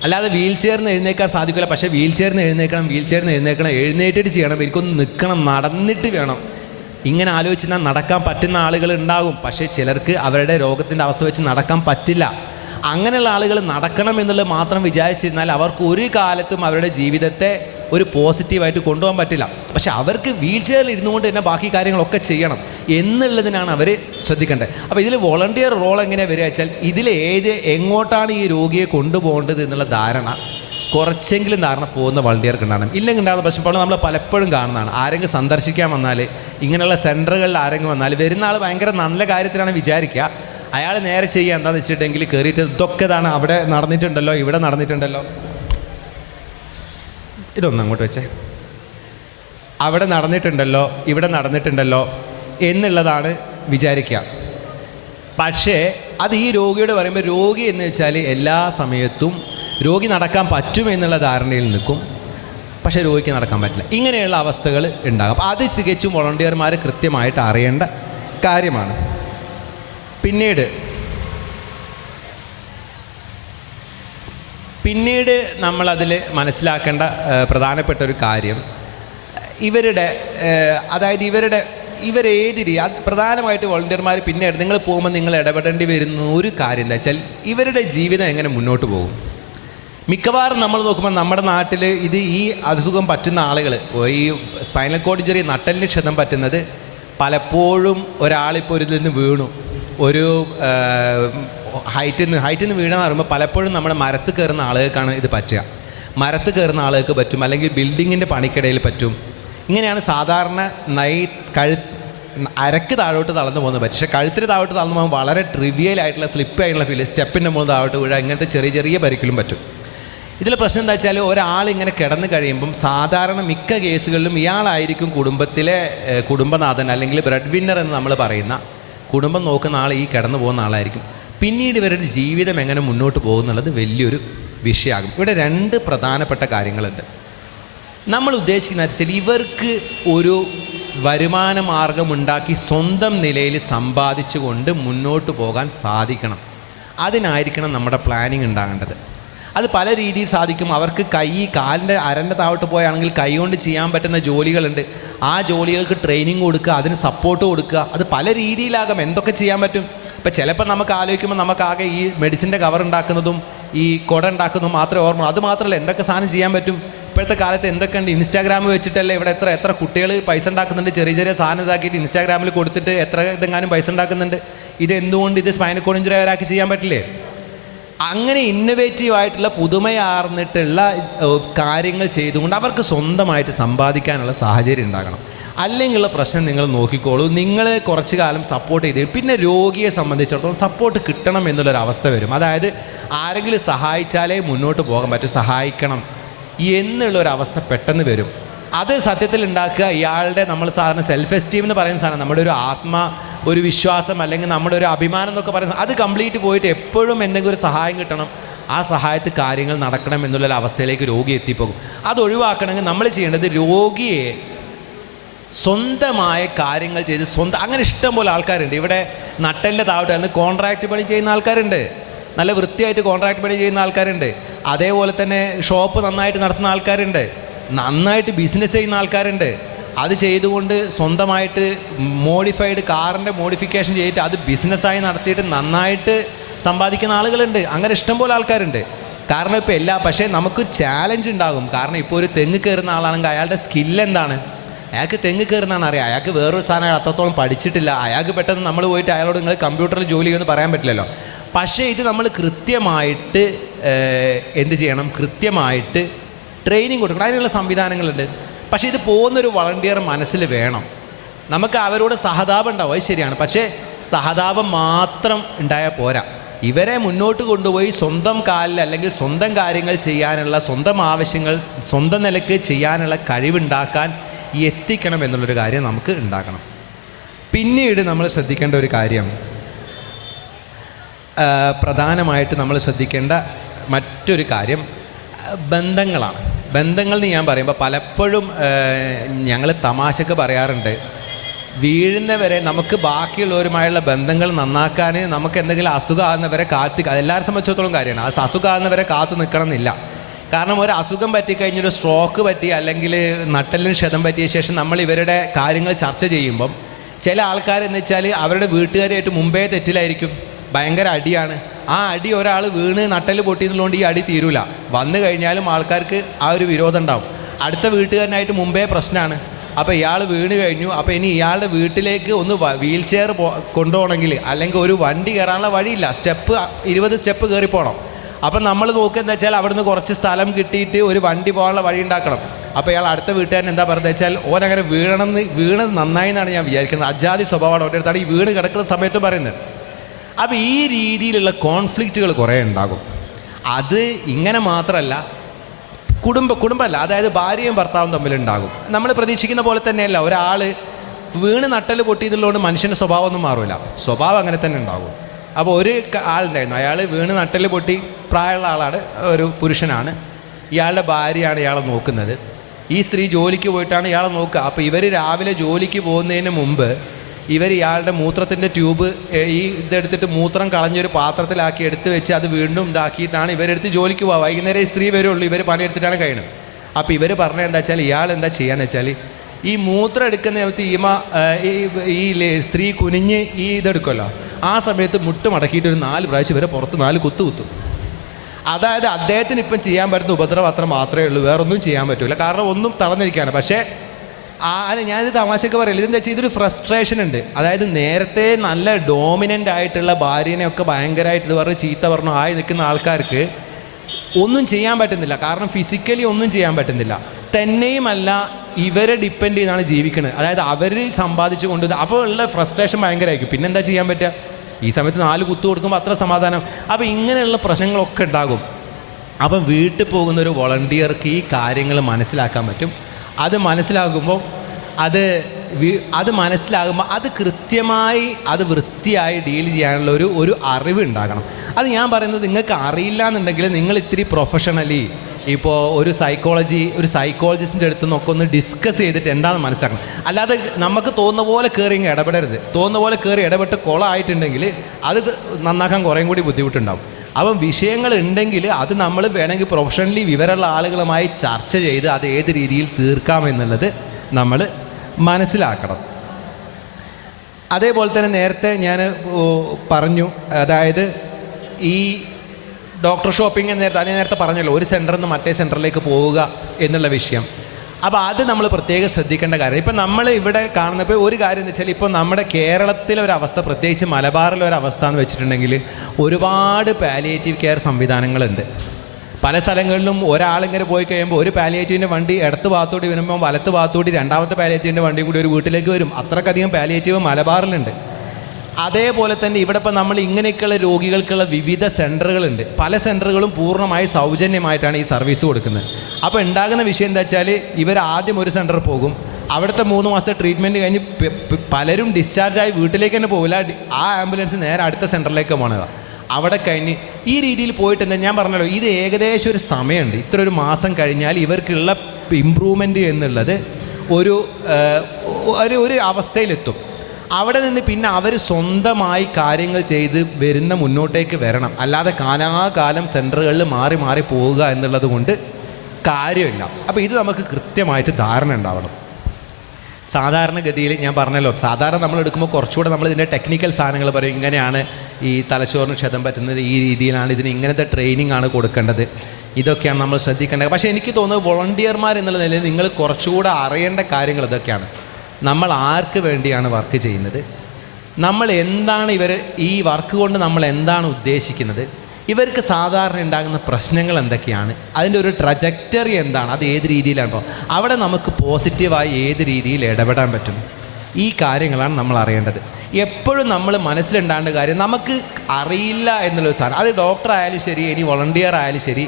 അല്ലാതെ വീൽ ചെയറിന് എഴുന്നേക്കാൻ സാധിക്കില്ല. പക്ഷേ വീൽ ചെയറിന് എഴുന്നേൽക്കണം, എഴുന്നേറ്റിട്ട് ചെയ്യണം, എനിക്കൊന്ന് നിൽക്കണം, നടന്നിട്ട് വേണം. ഇങ്ങനെ ആലോചിച്ചാൽ നടക്കാൻ പറ്റുന്ന ആളുകൾ ഉണ്ടാകും. പക്ഷേ ചിലർക്ക് അവരുടെ രോഗത്തിൻ്റെ അവസ്ഥ വെച്ച് നടക്കാൻ പറ്റില്ല. അങ്ങനെയുള്ള ആളുകൾ നടക്കണം എന്നുള്ളത് മാത്രം വിചാരിച്ചിരുന്നാൽ അവർക്ക് ഒരു കാലത്തും അവരുടെ ജീവിതത്തെ ഒരു പോസിറ്റീവായിട്ട് കൊണ്ടുപോകാൻ പറ്റില്ല. പക്ഷെ അവർക്ക് വീൽ ചെയറിൽ ഇരുന്നുകൊണ്ട് തന്നെ ബാക്കി കാര്യങ്ങളൊക്കെ ചെയ്യണം എന്നുള്ളതിനാണ് അവർ ശ്രദ്ധിക്കേണ്ടത്. അപ്പോൾ ഇതിൽ വോളണ്ടിയർ റോൾ എങ്ങനെയാണ് വരിക വെച്ചാൽ, എങ്ങോട്ടാണ് ഈ രോഗിയെ കൊണ്ടുപോകേണ്ടത് എന്നുള്ള ധാരണ കുറച്ചെങ്കിലും ധാരണ പോകുന്ന വളണ്ടിയർക്ക് ഉണ്ടാകണം. ഇല്ലെങ്കിൽ ഉണ്ടാകുന്ന പ്രശ്നം ഇപ്പോൾ നമ്മൾ പലപ്പോഴും കാണുന്നതാണ്. ആരെങ്കിലും സന്ദർശിക്കാൻ വന്നാൽ, ഇങ്ങനെയുള്ള സെൻറ്ററുകളിൽ ആരെങ്കിലും വന്നാൽ, വരുന്ന ആൾ ഭയങ്കര നല്ല കാര്യത്തിലാണ് വിചാരിക്കുക. അയാൾ നേരെ ചെയ്യുക എന്താണെന്ന് വെച്ചിട്ടുണ്ടെങ്കിൽ കയറിയിട്ട് ഇതൊക്കെ ഇതാണ് അവിടെ നടന്നിട്ടുണ്ടല്ലോ, ഇവിടെ നടന്നിട്ടുണ്ടല്ലോ, ഇതൊന്നും അങ്ങോട്ട് വെച്ചേ, അവിടെ നടന്നിട്ടുണ്ടല്ലോ, ഇവിടെ നടന്നിട്ടുണ്ടല്ലോ എന്നുള്ളതാണ് വിചാരിക്കുക. പക്ഷേ അത് ഈ രോഗിയോട് പറയുമ്പോൾ രോഗി എന്ന് വെച്ചാൽ എല്ലാ സമയത്തും രോഗി നടക്കാൻ പറ്റുമെന്നുള്ള ധാരണയിൽ നിൽക്കും. പക്ഷേ രോഗിക്ക് നടക്കാൻ പറ്റില്ല. ഇങ്ങനെയുള്ള അവസ്ഥകൾ ഉണ്ടാകും. അപ്പോൾ അത് തികച്ചും വോളണ്ടിയർമാർ കൃത്യമായിട്ട് അറിയേണ്ട കാര്യമാണ്. പിന്നീട് നമ്മളതിൽ മനസ്സിലാക്കേണ്ട പ്രധാനപ്പെട്ട ഒരു കാര്യം, ഇവരേത് രീതി, അത് പ്രധാനമായിട്ട് വോളണ്ടിയർമാർ പിന്നീട് നിങ്ങൾ പോകുമ്പോൾ നിങ്ങൾ ഇടപെടേണ്ടി വരുന്ന ഒരു കാര്യം എന്താ വെച്ചാൽ ഇവരുടെ ജീവിതം എങ്ങനെ മുന്നോട്ട് പോകും. മിക്കവാറും നമ്മൾ നോക്കുമ്പോൾ നമ്മുടെ നാട്ടിൽ ഈ അസുഖം പറ്റുന്ന ആളുകൾ, ഈ സ്പൈനൽ കോഡ് ഇഞ്ചുറി, നട്ടെല്ലിന് ക്ഷതം പറ്റുന്നത് പലപ്പോഴും ഒരാളിപ്പോൾ ഒരു ഇതിൽ നിന്ന് വീണു, ഒരു ഹൈറ്റിൽ നിന്ന് വീഴാന്ന് പറയുമ്പോൾ പലപ്പോഴും നമ്മുടെ മരത്ത് കയറുന്ന ആളുകൾക്കാണ് ഇത് പറ്റുക. മരത്ത് കയറുന്ന ആളുകൾക്ക് പറ്റും, അല്ലെങ്കിൽ ബിൽഡിങ്ങിൻ്റെ പണിക്കിടയിൽ പറ്റും. ഇങ്ങനെയാണ് സാധാരണ അരക്ക് താഴോട്ട് തളർന്നു പോകുന്നത് പറ്റും. പക്ഷേ കഴുത്തിന് താഴോട്ട് തളർന്നു പോകുമ്പോൾ വളരെ ട്രിവിയൽ ആയിട്ടുള്ള സ്ലിപ്പ് ആയിട്ടുള്ള ഫീൽ, സ്റ്റെപ്പിൻ്റെ മുകളിൽ താഴോട്ട് വീഴുക, ഇങ്ങനത്തെ ചെറിയ ചെറിയ പരിക്കലും പറ്റും. ഇതിൽ പ്രശ്നം എന്താ വെച്ചാൽ ഒരാൾ ഇങ്ങനെ കിടന്ന് കഴിയുമ്പം സാധാരണ മിക്ക കേസുകളിലും ഇയാളായിരിക്കും കുടുംബത്തിലെ കുടുംബനാഥൻ, അല്ലെങ്കിൽ ബ്രെഡ് വിന്നർ എന്ന് നമ്മൾ പറയുന്ന, കുടുംബം നോക്കുന്ന ആൾ ഈ കിടന്നു പോകുന്ന ആളായിരിക്കും. പിന്നീട് ഇവരുടെ ജീവിതം എങ്ങനെ മുന്നോട്ട് പോകുന്നുള്ളത് വലിയൊരു വിഷയമാകും. ഇവിടെ 2 പ്രധാനപ്പെട്ട കാര്യങ്ങളുണ്ട്. നമ്മൾ ഉദ്ദേശിക്കുന്ന വെച്ചാൽ ഇവർക്ക് ഒരു വരുമാന മാർഗമുണ്ടാക്കി സ്വന്തം നിലയിൽ സമ്പാദിച്ചുകൊണ്ട് മുന്നോട്ട് പോകാൻ സാധിക്കണം. അതിനായിരിക്കണം നമ്മുടെ പ്ലാനിങ് ഉണ്ടാകേണ്ടത്. അത് പല രീതിയിൽ സാധിക്കും. അവർക്ക് കാലിൻ്റെ അരൻ്റെ താഴോട്ട് പോയാണെങ്കിൽ കൈ കൊണ്ട് ചെയ്യാൻ പറ്റുന്ന ജോലികളുണ്ട്. ആ ജോലികൾക്ക് ട്രെയിനിങ് കൊടുക്കുക, അതിന് സപ്പോർട്ട് കൊടുക്കുക. അത് പല രീതിയിലാകാം. എന്തൊക്കെ ചെയ്യാൻ പറ്റും? ഇപ്പം ചിലപ്പോൾ നമുക്ക് ആലോചിക്കുമ്പോൾ നമുക്കാകെ ഈ മെഡിസിൻ്റെ കവർ ഉണ്ടാക്കുന്നതും ഈ കുട ഉണ്ടാക്കുന്നതും മാത്രമേ ഓർമ്മ. അത് മാത്രമല്ല, എന്തൊക്കെ സാധനം ചെയ്യാൻ പറ്റും. ഇപ്പോഴത്തെ കാലത്ത് എന്തൊക്കെയുണ്ട്. ഇൻസ്റ്റാഗ്രാം വെച്ചിട്ടല്ലേ ഇവിടെ എത്ര കുട്ടികൾ പൈസ ഉണ്ടാക്കുന്നുണ്ട്. ചെറിയ ചെറിയ സാധനം ഇതാക്കിയിട്ട് ഇൻസ്റ്റാഗ്രാമിൽ കൊടുത്തിട്ട് ഇതെങ്ങാനും പൈസ ഉണ്ടാക്കുന്നുണ്ട്. ഇതെന്തുകൊണ്ട് ഇത് സ്പൈനൽ കോഡ് ഇഞ്ചുറി ഒരാൾക്ക് ചെയ്യാൻ പറ്റില്ലേ? അങ്ങനെ ഇന്നൊവേറ്റീവായിട്ടുള്ള പുതുമയാർന്നിട്ടുള്ള കാര്യങ്ങൾ ചെയ്തുകൊണ്ട് അവർക്ക് സ്വന്തമായിട്ട് സമ്പാദിക്കാനുള്ള സാഹചര്യം ഉണ്ടാകണം. അല്ലെങ്കിലുള്ള പ്രശ്നം നിങ്ങൾ നോക്കിക്കോളൂ. നിങ്ങൾ കുറച്ച് കാലം സപ്പോർട്ട് ചെയ്ത് പിന്നെ രോഗിയെ സംബന്ധിച്ചിടത്തോളം സപ്പോർട്ട് കിട്ടണം എന്നുള്ളൊരവസ്ഥ വരും. അതായത് ആരെങ്കിലും സഹായിച്ചാലേ മുന്നോട്ട് പോകാൻ പറ്റും, സഹായിക്കണം എന്നുള്ളൊരവസ്ഥ പെട്ടെന്ന് വരും. അത് സത്യത്തിൽ ഉണ്ടാക്കുക ഇയാളുടെ, നമ്മൾ സാധാരണ സെൽഫ് എസ്റ്റീം എന്ന് പറയുന്ന സാധനം, നമ്മുടെ ഒരു വിശ്വാസം അല്ലെങ്കിൽ നമ്മുടെ ഒരു അഭിമാനം എന്നൊക്കെ പറയുന്നത്, അത് കംപ്ലീറ്റ് പോയിട്ട് എപ്പോഴും എന്തെങ്കിലും ഒരു സഹായം കിട്ടണം, ആ സഹായത്തിൽ കാര്യങ്ങൾ നടക്കണം എന്നുള്ളൊരു അവസ്ഥയിലേക്ക് രോഗി എത്തിപ്പോകും. അത് ഒഴിവാക്കണമെങ്കിൽ നമ്മൾ ചെയ്യേണ്ടത് രോഗിയെ സ്വന്തമായ കാര്യങ്ങൾ ചെയ്ത് അങ്ങനെ ഇഷ്ടം പോലെ ആൾക്കാരുണ്ട്. ഇവിടെ നട്ടെല്ലിൻ്റെ താഴോട്ട് അന്ന് കോൺട്രാക്റ്റ് പണി ചെയ്യുന്ന ആൾക്കാരുണ്ട്, നല്ല വൃത്തിയായിട്ട് കോൺട്രാക്റ്റ് പണി ചെയ്യുന്ന ആൾക്കാരുണ്ട്. അതേപോലെ തന്നെ ഷോപ്പ് നന്നായിട്ട് നടത്തുന്ന ആൾക്കാരുണ്ട്, നന്നായിട്ട് ബിസിനസ് ചെയ്യുന്ന ആൾക്കാരുണ്ട്. അത് ചെയ്തുകൊണ്ട് സ്വന്തമായിട്ട് മോഡിഫൈഡ് കാറിൻ്റെ മോഡിഫിക്കേഷൻ ചെയ്തിട്ട് അത് ബിസിനസ്സായി നടത്തിയിട്ട് നന്നായിട്ട് സമ്പാദിക്കുന്ന ആളുകളുണ്ട്. അങ്ങനെ ഇഷ്ടംപോലെ ആൾക്കാരുണ്ട്. കാരണം ഇപ്പോൾ പക്ഷേ നമുക്ക് ചാലഞ്ച് ഉണ്ടാകും. കാരണം ഇപ്പോൾ ഒരു തെങ്ങ് കയറുന്ന ആളാണെങ്കിൽ അയാളുടെ സ്കില്ലെന്താണ്? അയാൾക്ക് തെങ്ങ് കയറുന്നതാണ് അറിയാം. അയാൾക്ക് വേറൊരു സാധനം അത്രത്തോളം പഠിച്ചിട്ടില്ല. അയാൾക്ക് പെട്ടെന്ന് നമ്മൾ പോയിട്ട് അയാളോട് നിങ്ങൾ കമ്പ്യൂട്ടറിൽ ജോലി ചെയ്യുമെന്ന് പറയാൻ പറ്റില്ലല്ലോ. പക്ഷേ ഇത് നമ്മൾ കൃത്യമായിട്ട് എന്ത് ചെയ്യണം? കൃത്യമായിട്ട് ട്രെയിനിങ് കൊടുക്കണം. അതിനുള്ള സംവിധാനങ്ങളുണ്ട്. പക്ഷേ ഇത് പോകുന്നൊരു വളണ്ടിയർ മനസ്സിൽ വേണം. നമുക്ക് അവരോട് സഹതാപം ഉണ്ടാവും, അത് ശരിയാണ്. പക്ഷേ സഹതാപം മാത്രം ഉണ്ടായാൽ പോരാ. ഇവരെ മുന്നോട്ട് കൊണ്ടുപോയി സ്വന്തം കാലിൽ അല്ലെങ്കിൽ സ്വന്തം കാര്യങ്ങൾ ചെയ്യാനുള്ള, സ്വന്തം ആവശ്യങ്ങൾ സ്വന്തം നിലയ്ക്ക് ചെയ്യാനുള്ള കഴിവുണ്ടാക്കാൻ എത്തിക്കണം എന്നുള്ളൊരു കാര്യം നമുക്ക് ഉണ്ടാക്കണം. പിന്നീട് നമ്മൾ ശ്രദ്ധിക്കേണ്ട ഒരു കാര്യം, പ്രധാനമായിട്ട് നമ്മൾ ശ്രദ്ധിക്കേണ്ട മറ്റൊരു കാര്യം ബന്ധങ്ങളാണ്. ബന്ധങ്ങൾ എന്ന് ഞാൻ പറയുമ്പോൾ പലപ്പോഴും ഞങ്ങൾ തമാശക്ക് പറയാറുണ്ട്, വീഴുന്നവരെ നമുക്ക് ബാക്കിയുള്ളവരുമായുള്ള ബന്ധങ്ങൾ നന്നാക്കാൻ നമുക്ക് എന്തെങ്കിലും അസുഖമാകുന്നവരെ അതെല്ലാവരും സംബന്ധിച്ചിടത്തോളം കാര്യമാണ്. ആ അസുഖമാകുന്നവരെ കാത്തു നിൽക്കണം എന്നില്ല. കാരണം ഒരു അസുഖം പറ്റിക്കഴിഞ്ഞൊരു സ്ട്രോക്ക് പറ്റി അല്ലെങ്കിൽ നട്ടെല്ലിന് ക്ഷതം പറ്റിയ ശേഷം നമ്മൾ ഇവരുടെ കാര്യങ്ങൾ ചർച്ച ചെയ്യുമ്പം ചില ആൾക്കാരെന്ന് വെച്ചാൽ അവരുടെ വീട്ടുകാരായിട്ട് മുമ്പേ തെറ്റിലായിരിക്കും, ഭയങ്കര അടിയാണ്. ആ അടി ഒരാൾ വീണ് നട്ടെല്ല് പൊട്ടിയെന്നുള്ളതുകൊണ്ട് ഈ അടി തീരൂല. വന്നു കഴിഞ്ഞാലും ആൾക്കാർക്ക് ആ ഒരു വിരോധം ഉണ്ടാവും. അടുത്ത വീട്ടുകാരനായിട്ട് മുമ്പേ പ്രശ്നമാണ്. അപ്പോൾ ഇയാൾ വീണ് കഴിഞ്ഞു, അപ്പോൾ ഇനി ഇയാളുടെ വീട്ടിലേക്ക് ഒന്ന് വീൽ ചെയർ കൊണ്ടുപോകണമെങ്കിൽ അല്ലെങ്കിൽ ഒരു വണ്ടി കയറാനുള്ള വഴിയില്ല, 20 സ്റ്റെപ്പ് കയറിപ്പോകണം. അപ്പം നമ്മൾ നോക്കുക എന്താ വെച്ചാൽ അവിടുന്ന് കുറച്ച് സ്ഥലം കിട്ടിയിട്ട് ഒരു വണ്ടി പോകാനുള്ള വഴി ഉണ്ടാക്കണം. അപ്പോൾ ഇയാൾ അടുത്ത വീട്ടുകാരൻ എന്താ പറയുന്നത് വെച്ചാൽ ഓനങ്ങനെ വീണത് നന്നായി എന്നാണ് ഞാൻ വിചാരിക്കുന്നത്. അജാതി സ്വഭാവമാണ് ഓൻ്റെ അടുത്താണ് ഈ വീണ് കിടക്കുന്ന സമയത്ത് പറയുന്നത്. അപ്പോൾ ഈ രീതിയിലുള്ള കോൺഫ്ലിക്റ്റുകൾ കുറേ ഉണ്ടാകും. അത് ഇങ്ങനെ മാത്രമല്ല, കുടുംബമല്ല, അതായത് ഭാര്യയും ഭർത്താവും തമ്മിലുണ്ടാകും. നമ്മൾ പ്രതീക്ഷിക്കുന്ന പോലെ തന്നെയല്ല. ഒരാൾ വീണ് നട്ടൽ പൊട്ടിയതുള്ളതുകൊണ്ട് മനുഷ്യൻ്റെ സ്വഭാവം ഒന്നും മാറില്ല, സ്വഭാവം അങ്ങനെ തന്നെ ഉണ്ടാകും. അപ്പോൾ ഒരു ആളുണ്ടായിരുന്നു, അയാൾ വീണ് നട്ടൽ പൊട്ടി, പ്രായമുള്ള ആളാണ്, ഒരു പുരുഷനാണ്. ഇയാളുടെ ഭാര്യയാണ് ഇയാളെ നോക്കുന്നത്. ഈ സ്ത്രീ ജോലിക്ക് പോയിട്ടാണ് ഇയാളെ നോക്കുക. അപ്പോൾ ഇവർ രാവിലെ ജോലിക്ക് പോകുന്നതിന് മുമ്പ് ഇയാളുടെ മൂത്രത്തിൻ്റെ ട്യൂബ് ഇതെടുത്തിട്ട് മൂത്രം കളഞ്ഞൊരു പാത്രത്തിലാക്കി എടുത്ത് വെച്ച് അത് വീണ്ടും ഇതാക്കിയിട്ടാണ് ഇവരെടുത്ത് ജോലിക്ക് പോകുക. വൈകുന്നേരം ഈ സ്ത്രീ വരുള്ളൂ, ഇവർ പണിയെടുത്തിട്ടാണ് കഴിയുന്നത്. അപ്പോൾ ഇവർ പറഞ്ഞത് എന്താ വെച്ചാൽ, ഇയാൾ എന്താ ചെയ്യാന്ന് വെച്ചാൽ ഈ മൂത്രം എടുക്കുന്ന സമയത്ത് ഈ സ്ത്രീ കുനിഞ്ഞ് ഇതെടുക്കുമല്ലോ, ആ സമയത്ത് മുട്ട് മടക്കിയിട്ട് ഒരു 4 പ്രാവശ്യം ഇവരെ പുറത്ത് 4 കുത്തും. അതായത് അദ്ദേഹത്തിന് ഇപ്പം ചെയ്യാൻ പറ്റുന്ന ഉപദ്രവം അത്ര മാത്രമേ ഉള്ളൂ, വേറൊന്നും ചെയ്യാൻ പറ്റില്ല. കാരണം ഒന്നും തളർന്നിരിക്കുകയാണ്. പക്ഷേ ഞാനിത് തമാശക്ക് പറയില്ല, ഇതെന്താ വെച്ചാൽ ഇതൊരു ഫ്രസ്ട്രേഷൻ ഉണ്ട്. അതായത് നേരത്തെ നല്ല ഡോമിനൻ്റ് ആയിട്ടുള്ള ഭാര്യനെയൊക്കെ ഭയങ്കരമായിട്ട് ഇത് പറഞ്ഞ് ചീത്ത പറഞ്ഞു ആയി നിൽക്കുന്ന ആൾക്കാർക്ക് ഒന്നും ചെയ്യാൻ പറ്റുന്നില്ല. കാരണം ഫിസിക്കലി ഒന്നും ചെയ്യാൻ പറ്റുന്നില്ല. തന്നെയുമല്ല, ഇവരെ ഡിപ്പെൻഡ് ചെയ്താണ് ജീവിക്കുന്നത്. അതായത് അവർ സമ്പാദിച്ചു കൊണ്ട് അപ്പോൾ ഉള്ള ഫ്രസ്ട്രേഷൻ ഭയങ്കരമായിരിക്കും. പിന്നെന്താ ചെയ്യാൻ പറ്റുക? ഈ സമയത്ത് 4 കുത്തു കൊടുക്കുമ്പോൾ അത്ര സമാധാനം. അപ്പോൾ ഇങ്ങനെയുള്ള പ്രശ്നങ്ങളൊക്കെ ഉണ്ടാകും. അപ്പം വീട്ടിൽ പോകുന്ന ഒരു വോളണ്ടിയർക്ക് ഈ കാര്യങ്ങൾ മനസ്സിലാക്കാൻ പറ്റും. അത് മനസ്സിലാകുമ്പോൾ അത് കൃത്യമായി അത് വൃത്തിയായി ഡീൽ ചെയ്യാനുള്ള ഒരു അറിവ് ഉണ്ടാകണം. അത് ഞാൻ പറയുന്നത്, നിങ്ങൾക്ക് അറിയില്ല എന്നുണ്ടെങ്കിൽ നിങ്ങൾ ഇത്തിരി പ്രൊഫഷണലി ഇപ്പോൾ ഒരു സൈക്കോളജിസ്റ്റിൻ്റെ അടുത്ത് നിന്നൊക്കെ ഒന്ന് ഡിസ്കസ് ചെയ്തിട്ട് എന്താണെന്ന് മനസ്സിലാക്കണം. അല്ലാതെ നമുക്ക് തോന്നുന്ന പോലെ കയറി ഇങ്ങ് ഇടപെടരുത്. തോന്നുന്ന പോലെ കയറി ഇടപെട്ട് കുളമായിട്ടുണ്ടെങ്കിൽ അത് നന്നാക്കാൻ കുറേയും കൂടി ബുദ്ധിമുട്ടുണ്ടാവും. അപ്പം വിഷയങ്ങൾ ഉണ്ടെങ്കിൽ അത് നമ്മൾ വേണമെങ്കിൽ പ്രൊഫഷണലി വിവരമുള്ള ആളുകളുമായി ചർച്ച ചെയ്ത് അത് ഏത് രീതിയിൽ തീർക്കാമെന്നുള്ളത് നമ്മൾ മനസ്സിലാക്കണം. അതേപോലെ തന്നെ നേരത്തെ ഞാൻ പറഞ്ഞു, അതായത് ഈ ഡോക്ടർ ഷോപ്പിംഗ് നേരത്തെ പറഞ്ഞല്ലോ, ഒരു സെൻറ്ററിൽ നിന്ന് മറ്റേ സെൻറ്ററിലേക്ക് പോവുക എന്നുള്ള വിഷയം. അപ്പോൾ അത് നമ്മൾ പ്രത്യേകം ശ്രദ്ധിക്കേണ്ട കാര്യം. ഇപ്പം നമ്മൾ ഇവിടെ കാണുന്നപ്പോൾ ഒരു കാര്യം എന്ന് വെച്ചാൽ, ഇപ്പോൾ നമ്മുടെ കേരളത്തിലെ ഒരവസ്ഥ, പ്രത്യേകിച്ച് മലബാറിലെ ഒരവസ്ഥ എന്ന് വെച്ചിട്ടുണ്ടെങ്കിൽ, ഒരുപാട് പാലിയേറ്റീവ് കെയർ സംവിധാനങ്ങളുണ്ട്. പല സ്ഥലങ്ങളിലും ഒരാളിങ്ങനെ പോയി കഴിയുമ്പോൾ ഒരു പാലിയേറ്റീവിൻ്റെ വണ്ടി ഇടത്ത് ഭാഗത്തോടി വരുമ്പോൾ വലത്ത് ഭാഗത്തോടി രണ്ടാമത്തെ പാലിയേറ്റീവിൻ്റെ വണ്ടി കൂടി ഒരു വീട്ടിലേക്ക് വരും. അത്രക്കധികം പാലിയേറ്റീവ് മലബാറിലുണ്ട്. അതേപോലെ തന്നെ ഇവിടെ ഇപ്പം നമ്മൾ ഇങ്ങനെയൊക്കെയുള്ള രോഗികൾക്കുള്ള വിവിധ സെൻറ്ററുകളുണ്ട്. പല സെൻറ്ററുകളും പൂർണ്ണമായി സൗജന്യമായിട്ടാണ് ഈ സർവീസ് കൊടുക്കുന്നത്. അപ്പോൾ ഉണ്ടാകുന്ന വിഷയം എന്താ വെച്ചാൽ, ഇവർ ആദ്യം ഒരു സെൻറ്ററിൽ പോകും, അവിടുത്തെ 3 മാസത്തെ ട്രീറ്റ്മെൻറ്റ് കഴിഞ്ഞ് പലരും ഡിസ്ചാർജായി വീട്ടിലേക്ക് തന്നെ പോകില്ല. ആ ആംബുലൻസ് നേരെ അടുത്ത സെൻറ്ററിലേക്ക് പോകണത്. അവിടെ കഴിഞ്ഞ് ഈ രീതിയിൽ പോയിട്ട് എന്താ, ഞാൻ പറഞ്ഞല്ലോ, ഇത് ഏകദേശം ഒരു സമയമുണ്ട്. ഇത്ര ഒരു മാസം കഴിഞ്ഞാൽ ഇവർക്കുള്ള ഇമ്പ്രൂവ്മെൻറ്റ് എന്നുള്ളത് ഒരു അവസ്ഥയിലെത്തും. അവിടെ നിന്ന് പിന്നെ അവർ സ്വന്തമായി കാര്യങ്ങൾ ചെയ്ത് മുന്നോട്ടേക്ക് വരണം. അല്ലാതെ കാലാകാലം സെൻറ്ററുകളിൽ മാറി മാറി പോവുക എന്നുള്ളത് കൊണ്ട് കാര്യമില്ല. അപ്പോൾ ഇത് നമുക്ക് കൃത്യമായിട്ട് ധാരണ ഉണ്ടാവണം. സാധാരണഗതിയിൽ ഞാൻ പറഞ്ഞല്ലോ, സാധാരണ നമ്മൾ എടുക്കുമ്പോൾ കുറച്ചുകൂടെ നമ്മൾ ഇതിൻ്റെ ടെക്നിക്കൽ സാധനങ്ങൾ പറയും. ഇങ്ങനെയാണ് ഈ തലച്ചോറിന് ക്ഷതം പറ്റുന്നത്, ഈ രീതിയിലാണ്, ഇതിന് ഇങ്ങനത്തെ ട്രെയിനിങ് ആണ് കൊടുക്കേണ്ടത്, ഇതൊക്കെയാണ് നമ്മൾ ശ്രദ്ധിക്കേണ്ടത്. പക്ഷേ എനിക്ക് തോന്നുന്നത് വോളണ്ടിയർമാർ എന്നുള്ള നിലയിൽ നിങ്ങൾ കുറച്ചുകൂടെ അറിയേണ്ട കാര്യങ്ങൾ ഇതൊക്കെയാണ്. നമ്മൾ ആർക്ക് വേണ്ടിയാണ് വർക്ക് ചെയ്യുന്നത്, നമ്മൾ എന്താണ് ഈ വർക്ക് കൊണ്ട് നമ്മൾ എന്താണ് ഉദ്ദേശിക്കുന്നത്, ഇവർക്ക് സാധാരണ ഉണ്ടാകുന്ന പ്രശ്നങ്ങൾ എന്തൊക്കെയാണ്, അതിൻ്റെ ഒരു ട്രജക്ടറി എന്താണ്, അത് ഏത് രീതിയിലാണ്, അവിടെ നമുക്ക് പോസിറ്റീവായി ഏത് രീതിയിൽ ഇടപെടാൻ പറ്റും, ഈ കാര്യങ്ങളാണ് നമ്മൾ അറിയേണ്ടത്. എപ്പോഴും നമ്മൾ മനസ്സിലുണ്ടാകേണ്ട കാര്യം, നമുക്ക് അറിയില്ല എന്നുള്ളൊരു സാധനം, അത് ഡോക്ടർ ആയാലും ശരി, ഇനി വോളണ്ടിയർ ആയാലും ശരി,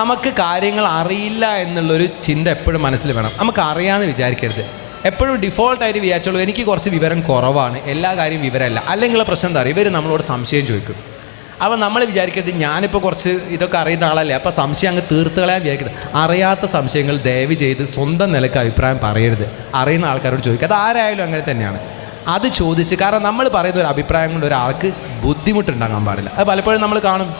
നമുക്ക് കാര്യങ്ങൾ അറിയില്ല എന്നുള്ളൊരു ചിന്ത എപ്പോഴും മനസ്സിൽ വേണം. നമുക്ക് അറിയാമെന്ന് വിചാരിക്കരുത്. എപ്പോഴും ഡിഫോൾട്ടായിട്ട് വിചാരിച്ചോളൂ, എനിക്ക് കുറച്ച് വിവരം കുറവാണ്, എല്ലാ കാര്യവും വിവരമല്ല. അല്ലെങ്കിൽ പ്രശ്നം എന്താ പറയുക, ഇവർ നമ്മളോട് സംശയം ചോദിക്കും. അപ്പോൾ നമ്മൾ വിചാരിക്കരുത് ഞാനിപ്പോൾ കുറച്ച് ഇതൊക്കെ അറിയുന്ന ആളല്ലേ, അപ്പോൾ സംശയം അങ്ങ് തീർത്ത് കളയാൻ വിചാരിക്കരുത്. അറിയാത്ത സംശയങ്ങൾ ദയവ് ചെയ്ത് സ്വന്തം നിലയ്ക്ക് അഭിപ്രായം പറയരുത്. അറിയുന്ന ആൾക്കാരോട് ചോദിക്കുക. അത് ആരായാലും അങ്ങനെ തന്നെയാണ്. അത് ചോദിച്ച്, കാരണം നമ്മൾ പറയുന്ന ഒരു അഭിപ്രായം കൊണ്ട് ഒരാൾക്ക് ബുദ്ധിമുട്ടുണ്ടാകാൻ പാടില്ല. അത് പലപ്പോഴും നമ്മൾ കാണും.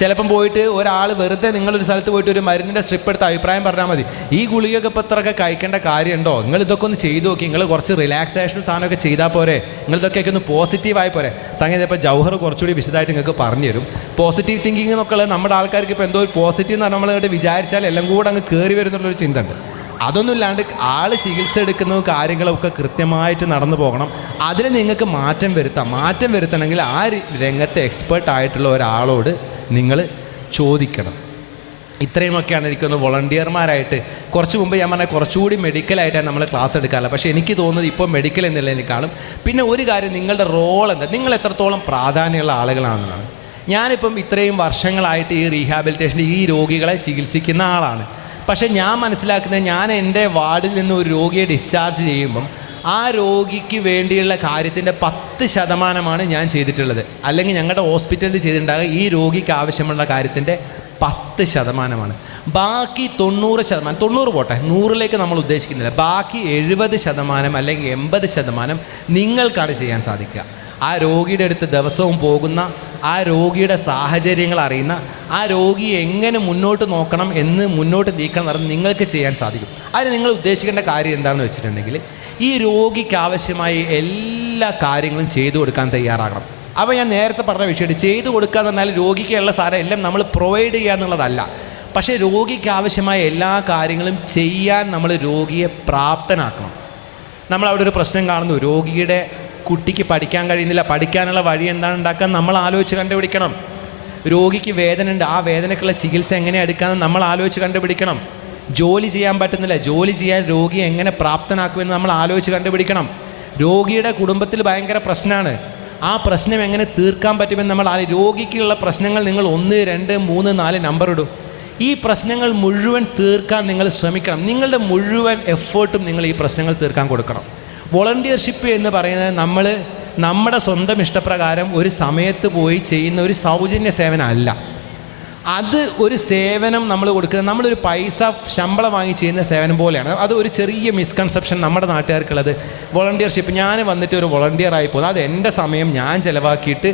ചിലപ്പം പോയിട്ട് ഒരാൾ വെറുതെ നിങ്ങളൊരു സ്ഥലത്ത് പോയിട്ട് ഒരു മരുന്നിൻ്റെ സ്ട്രിപ്പ് എടുത്ത് അഭിപ്രായം പറഞ്ഞാൽ മതി, ഈ ഗുളികയൊക്കെ ഇപ്പോൾ ഇത്രയൊക്കെ കഴിക്കേണ്ട കാര്യമുണ്ടോ, നിങ്ങൾ ഇതൊക്കെ ഒന്ന് ചെയ്തു നോക്കി, നിങ്ങൾ കുറച്ച് റിലാക്സേഷനും സാധനമൊക്കെ ചെയ്താൽ പോരെ, നിങ്ങൾ ഇതൊക്കെ ഒന്ന് പോസിറ്റീവായി പോരെ. സംഗതി ഇപ്പോൾ ജൗഹർ കുറച്ചുകൂടി വിശദമായിട്ട് നിങ്ങൾക്ക് പറഞ്ഞു തരും. പോസിറ്റീവ് തിങ്കിങ് എന്നൊക്കെ ഉള്ളത് നമ്മുടെ ആൾക്കാർക്ക് ഇപ്പോൾ എന്തോ ഒരു പോസിറ്റീവ് എന്ന് പറഞ്ഞാൽ നമ്മളിവിടെ വിചാരിച്ചാൽ എല്ലാം കൂടെ അങ്ങ് കയറി വരുന്നുള്ളൊരു ചിന്ത ഉണ്ട്. അതൊന്നുമില്ലാണ്ട് ആൾ ചികിത്സ എടുക്കുന്ന കാര്യങ്ങളൊക്കെ കൃത്യമായിട്ട് നടന്നു പോകണം. അതിൽ നിങ്ങൾക്ക് മാറ്റം വരുത്തണമെങ്കിൽ ആ രംഗത്തെ എക്സ്പേർട്ട് ആയിട്ടുള്ള ഒരാളോട് നിങ്ങൾ ചോദിക്കണം. ഇത്രയുമൊക്കെയാണ് എനിക്കൊന്ന് വോളണ്ടിയർമാരായിട്ട്, കുറച്ച് മുമ്പ് ഞാൻ പറഞ്ഞാൽ കുറച്ചുകൂടി മെഡിക്കലായിട്ടാണ് നമ്മൾ ക്ലാസ് എടുക്കാറില്ല. പക്ഷേ എനിക്ക് തോന്നുന്നത് ഇപ്പോൾ മെഡിക്കൽ എന്നുള്ളതിനേക്കാളും പിന്നെ ഒരു കാര്യം, നിങ്ങളുടെ റോൾ എന്താ, നിങ്ങൾ എത്രത്തോളം പ്രാധാന്യമുള്ള ആളുകളാണെന്നാണ്. ഞാനിപ്പം ഇത്രയും വർഷങ്ങളായിട്ട് ഈ റീഹാബിലിറ്റേഷൻ്റെ ഈ രോഗികളെ ചികിത്സിക്കുന്ന ആളാണ്. പക്ഷേ ഞാൻ മനസ്സിലാക്കുന്നത്, ഞാൻ എൻ്റെ വാർഡിൽ നിന്ന് ഒരു രോഗിയെ ഡിസ്ചാർജ് ചെയ്യുമ്പം ആ രോഗിക്ക് വേണ്ടിയുള്ള കാര്യത്തിൻ്റെ 10% ഞാൻ ചെയ്തിട്ടുള്ളത്. അല്ലെങ്കിൽ ഞങ്ങളുടെ ഹോസ്പിറ്റലിൽ ചെയ്തിട്ടുണ്ടാകുക ഈ രോഗിക്ക് ആവശ്യമുള്ള കാര്യത്തിൻ്റെ 10%. ബാക്കി 90%, 90 പോട്ടെ, 100ലേക്ക് നമ്മൾ ഉദ്ദേശിക്കുന്നില്ല, ബാക്കി 70% അല്ലെങ്കിൽ 80% നിങ്ങൾക്കാണ് ചെയ്യാൻ സാധിക്കുക. ആ രോഗിയുടെ അടുത്ത് ദിവസവും പോകുന്ന, ആ രോഗിയുടെ സാഹചര്യങ്ങൾ അറിയുന്ന, ആ രോഗിയെ എങ്ങനെ മുന്നോട്ട് നോക്കണം എന്ന് മുന്നോട്ട് നീക്കണം എന്ന് നിങ്ങൾക്ക് ചെയ്യാൻ സാധിക്കും. അതിന് നിങ്ങൾ ഉദ്ദേശിക്കേണ്ട കാര്യം എന്താണെന്ന് വെച്ചിട്ടുണ്ടെങ്കിൽ, ഈ രോഗിക്ക് ആവശ്യമായ എല്ലാ കാര്യങ്ങളും ചെയ്തു കൊടുക്കാൻ തയ്യാറാകണം. അപ്പോൾ ഞാൻ നേരത്തെ പറഞ്ഞ വിഷയമായിട്ട്, ചെയ്തു കൊടുക്കുക എന്ന് പറഞ്ഞാൽ രോഗിക്കുള്ള സാധനം എല്ലാം നമ്മൾ പ്രൊവൈഡ് ചെയ്യുക എന്നുള്ളതല്ല. പക്ഷേ രോഗിക്ക് ആവശ്യമായ എല്ലാ കാര്യങ്ങളും ചെയ്യാൻ നമ്മൾ രോഗിയെ പ്രാപ്തനാക്കണം. നമ്മളവിടെ ഒരു പ്രശ്നം കാണുന്നു, രോഗിയുടെ കുട്ടിക്ക് പഠിക്കാൻ കഴിയുന്നില്ല, പഠിക്കാനുള്ള വഴി എന്താണ് ഉണ്ടാക്കാൻ നമ്മൾ ആലോചിച്ച് കണ്ടുപിടിക്കണം. രോഗിക്ക് വേദന ഉണ്ട്, ആ വേദനയ്ക്കുള്ള ചികിത്സ എങ്ങനെ എടുക്കാമെന്ന് നമ്മൾ ആലോചിച്ച് കണ്ടുപിടിക്കണം. ജോലി ചെയ്യാൻ പറ്റുന്നില്ല, ജോലി ചെയ്യാൻ രോഗിയെ എങ്ങനെ പ്രാപ്തനാക്കുമെന്ന് നമ്മൾ ആലോചിച്ച് കണ്ടുപിടിക്കണം. രോഗിയുടെ കുടുംബത്തിൽ ഭയങ്കര പ്രശ്നമാണ്, ആ പ്രശ്നം എങ്ങനെ തീർക്കാൻ പറ്റുമെന്ന് നമ്മൾ രോഗിക്കുള്ള പ്രശ്നങ്ങൾ നിങ്ങൾ 1, 2, 3, 4 നമ്പർ ഇടും. ഈ പ്രശ്നങ്ങൾ മുഴുവൻ തീർക്കാൻ നിങ്ങൾ ശ്രമിക്കണം. നിങ്ങളുടെ മുഴുവൻ എഫേർട്ടും നിങ്ങൾ ഈ പ്രശ്നങ്ങൾ തീർക്കാൻ കൊടുക്കണം. വോളണ്ടിയർഷിപ്പ് എന്ന് പറയുന്നത് നമ്മൾ നമ്മുടെ സ്വന്തം ഇഷ്ടപ്രകാരം ഒരു സമയത്ത് പോയി ചെയ്യുന്ന ഒരു സൗജന്യ സേവനം അല്ല. അത് ഒരു സേവനം നമ്മൾ കൊടുക്കുന്നത്, നമ്മളൊരു പൈസ ശമ്പളം വാങ്ങി ചെയ്യുന്ന സേവനം പോലെയാണ്. അത് ഒരു ചെറിയ മിസ്കൺസെപ്ഷൻ നമ്മുടെ നാട്ടുകാർക്കുള്ളത്. വോളണ്ടിയർഷിപ്പ്, ഞാൻ വന്നിട്ട് ഒരു വോളണ്ടിയറായി പോകുന്നത്, അത് എൻ്റെ സമയം ഞാൻ ചിലവാക്കിയിട്ട്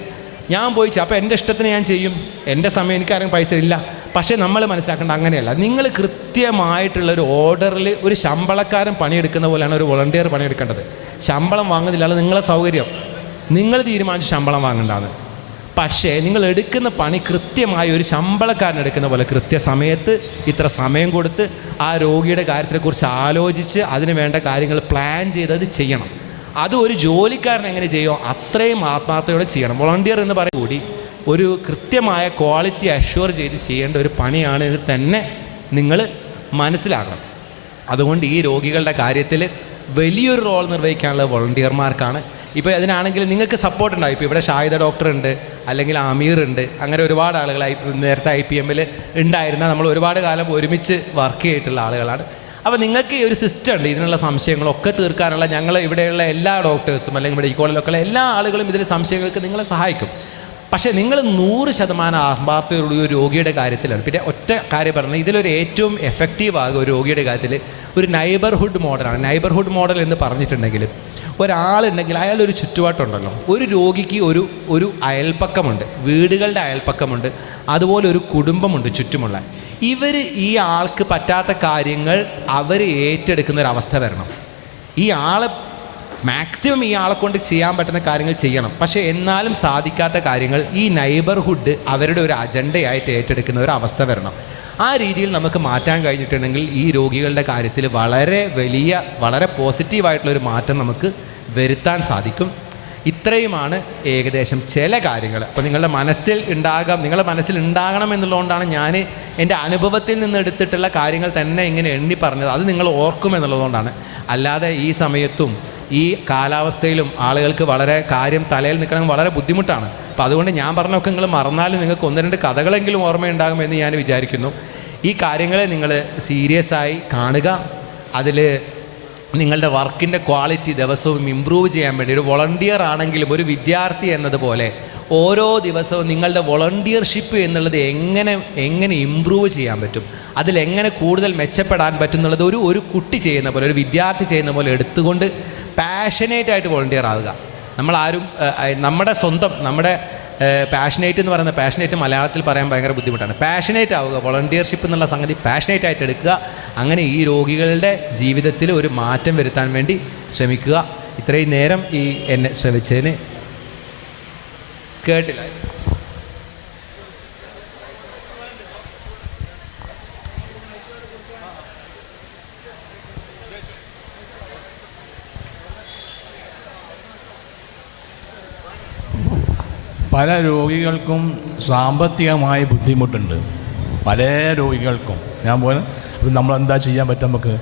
ഞാൻ പോയി അപ്പോൾ എൻ്റെ ഇഷ്ടത്തിന് ഞാൻ ചെയ്യും, എൻ്റെ സമയം എനിക്കാരും പൈസ ഇല്ല. പക്ഷേ നമ്മൾ മനസ്സിലാക്കേണ്ട അങ്ങനെയല്ല. നിങ്ങൾ കൃത്യമായിട്ടുള്ളൊരു ഓർഡറിൽ ഒരു ശമ്പളക്കാരൻ പണിയെടുക്കുന്ന പോലെയാണ് ഒരു വോളണ്ടിയർ പണിയെടുക്കേണ്ടത്. ശമ്പളം വാങ്ങുന്നില്ല, നിങ്ങളെ സൗകര്യം, നിങ്ങൾ തീരുമാനിച്ച് ശമ്പളം വാങ്ങേണ്ടതാണ്. പക്ഷേ നിങ്ങൾ എടുക്കുന്ന പണി കൃത്യമായി ഒരു ശമ്പളക്കാരൻ എടുക്കുന്ന പോലെ കൃത്യസമയത്ത് ഇത്ര സമയം കൊടുത്ത് ആ രോഗിയുടെ കാര്യത്തെക്കുറിച്ച് ആലോചിച്ച് അതിന് വേണ്ട കാര്യങ്ങൾ പ്ലാൻ ചെയ്തത് ചെയ്യണം. അത് ഒരു ജോലിക്കാരൻ എങ്ങനെ ചെയ്യുമോ അത്രയും ആത്മാർത്ഥതയോടെ ചെയ്യണം. വോളണ്ടിയർ എന്ന് പറയുന്നത് കൂടി ഒരു കൃത്യമായ ക്വാളിറ്റി അഷ്യൂർ ചെയ്ത് ചെയ്യേണ്ട ഒരു പണിയാണ് ഇത് തന്നെ നിങ്ങൾ മനസ്സിലാക്കണം. അതുകൊണ്ട് ഈ രോഗികളുടെ കാര്യത്തിൽ വലിയൊരു റോൾ നിർവഹിക്കാനുള്ളത് വോളണ്ടിയർമാർക്കാണ്. ഇപ്പോൾ അതിനാണെങ്കിൽ നിങ്ങൾക്ക് സപ്പോർട്ട് ഉണ്ടാവും. ഇപ്പോൾ ഇവിടെ ഷാഹിദ ഡോക്ടറുണ്ട്, അല്ലെങ്കിൽ അമീർ ഉണ്ട്, അങ്ങനെ ഒരുപാട് ആളുകൾ നേരത്തെ IPMൽ ഉണ്ടായിരുന്ന, നമ്മൾ ഒരുപാട് കാലം ഒരുമിച്ച് വർക്ക് ചെയ്തിട്ടുള്ള ആളുകളാണ്. അപ്പോൾ നിങ്ങൾക്ക് ഈ ഒരു സിസ്റ്റം ഉണ്ട്, ഇതിനുള്ള സംശയങ്ങളൊക്കെ തീർക്കാനുള്ള ഞങ്ങൾ ഇവിടെയുള്ള എല്ലാ ഡോക്ടേഴ്സും അല്ലെങ്കിൽ മെഡിക്കോളിലൊക്കെ ഉള്ള എല്ലാ ആളുകളും ഇതിൽ സംശയങ്ങൾക്ക് നിങ്ങളെ സഹായിക്കും. പക്ഷേ നിങ്ങൾ 100% ആത്മാർത്ഥതയുള്ള ഒരു രോഗിയുടെ കാര്യത്തിലാണ്. പിന്നെ ഒറ്റ കാര്യം പറഞ്ഞാൽ, ഇതിലൊരു ഏറ്റവും എഫക്റ്റീവ് ആകുക ഒരു രോഗിയുടെ കാര്യത്തിൽ ഒരു നൈബർഹുഡ് മോഡലാണ്. നൈബർഹുഡ് മോഡൽ എന്ന് പറഞ്ഞിട്ടുണ്ടെങ്കിൽ, ഒരാളുണ്ടെങ്കിൽ അയാളൊരു ചുറ്റുപാട്ടുണ്ടല്ലോ. ഒരു രോഗിക്ക് ഒരു അയൽപ്പക്കമുണ്ട്, വീടുകളുടെ അയൽപ്പക്കമുണ്ട്, അതുപോലെ ഒരു കുടുംബമുണ്ട് ചുറ്റുമുള്ള. ഈ ആൾക്ക് പറ്റാത്ത കാര്യങ്ങൾ അവർ ഏറ്റെടുക്കുന്ന ഒരവസ്ഥ വരണം. ഈ ആളെ മാക്സിമം ഈ ആളെ കൊണ്ട് ചെയ്യാൻ പറ്റുന്ന കാര്യങ്ങൾ ചെയ്യണം. പക്ഷേ എന്നാലും സാധിക്കാത്ത കാര്യങ്ങൾ ഈ നൈബർഹുഡ് അവരുടെ ഒരു അജണ്ടയായിട്ട് ഏറ്റെടുക്കുന്ന ഒരു അവസ്ഥ വരണം. ആ രീതിയിൽ നമുക്ക് മാറ്റാൻ കഴിഞ്ഞിട്ടുണ്ടെങ്കിൽ ഈ രോഗികളുടെ കാര്യത്തിൽ വളരെ പോസിറ്റീവായിട്ടുള്ളൊരു മാറ്റം നമുക്ക് വരുത്താൻ സാധിക്കും. ഇത്രയുമാണ് ഏകദേശം ചില കാര്യങ്ങൾ. അപ്പോൾ നിങ്ങളുടെ മനസ്സിൽ ഉണ്ടാകണം എന്നുള്ളതുകൊണ്ടാണ് ഞാൻ എൻ്റെ അനുഭവത്തിൽ നിന്ന് എടുത്തിട്ടുള്ള കാര്യങ്ങൾ തന്നെ ഇങ്ങനെ എണ്ണി പറഞ്ഞത്. അത് നിങ്ങൾ ഓർക്കും എന്നുള്ളതുകൊണ്ടാണ്. അല്ലാതെ ഈ സമയത്തും ഈ കാലാവസ്ഥയിലും ആളുകൾക്ക് വളരെ കാര്യം തലയിൽ നിൽക്കണം വളരെ ബുദ്ധിമുട്ടാണ്. അപ്പോൾ അതുകൊണ്ട് ഞാൻ പറഞ്ഞൊക്കെ നിങ്ങൾ മറന്നാലും നിങ്ങൾക്ക് 1-2 കഥകളെങ്കിലും ഓർമ്മയുണ്ടാകുമെന്ന് ഞാൻ വിചാരിക്കുന്നു. ഈ കാര്യങ്ങളെ നിങ്ങൾ സീരിയസ് ആയി കാണുക. അതിൽ നിങ്ങളുടെ വർക്കിൻ്റെ ക്വാളിറ്റി ദിവസവും ഇമ്പ്രൂവ് ചെയ്യാൻ വേണ്ടി, ഒരു വോളണ്ടിയർ ആണെങ്കിലും ഒരു വിദ്യാർത്ഥി എന്നതുപോലെ ഓരോ ദിവസവും നിങ്ങളുടെ വോളണ്ടിയർഷിപ്പ് എന്നുള്ളത് എങ്ങനെ ഇമ്പ്രൂവ് ചെയ്യാൻ പറ്റും, അതിലെങ്ങനെ കൂടുതൽ മെച്ചപ്പെടാൻ പറ്റും എന്നുള്ളത് ഒരു കുട്ടി ചെയ്യുന്ന പോലെ, ഒരു വിദ്യാർത്ഥി ചെയ്യുന്ന പോലെ എടുത്തുകൊണ്ട് പാഷനേറ്റായിട്ട് വോളണ്ടിയർ ആവുക. നമ്മളാരും നമ്മുടെ പാഷനേറ്റ് എന്ന് പറയുന്ന, പാഷനേറ്റ് മലയാളത്തിൽ പറയാൻ ഭയങ്കര ബുദ്ധിമുട്ടാണ്. പാഷനേറ്റ് ആവുക, വോളണ്ടിയർഷിപ്പ് എന്നുള്ള സംഗതി പാഷനേറ്റായിട്ട് എടുക്കുക. അങ്ങനെ ഈ രോഗികളുടെ ജീവിതത്തിൽ ഒരു മാറ്റം വരുത്താൻ വേണ്ടി ശ്രമിക്കുക. ഇത്രയും നേരം എന്നെ ശ്രമിച്ചതിന് കേട്ടില്ല. പല രോഗികൾക്കും സാമ്പത്തികമായ ബുദ്ധിമുട്ടുണ്ട്, പല രോഗികൾക്കും. ഞാൻ പോലെ നമ്മളെന്താ ചെയ്യാൻ പറ്റും നമുക്ക്?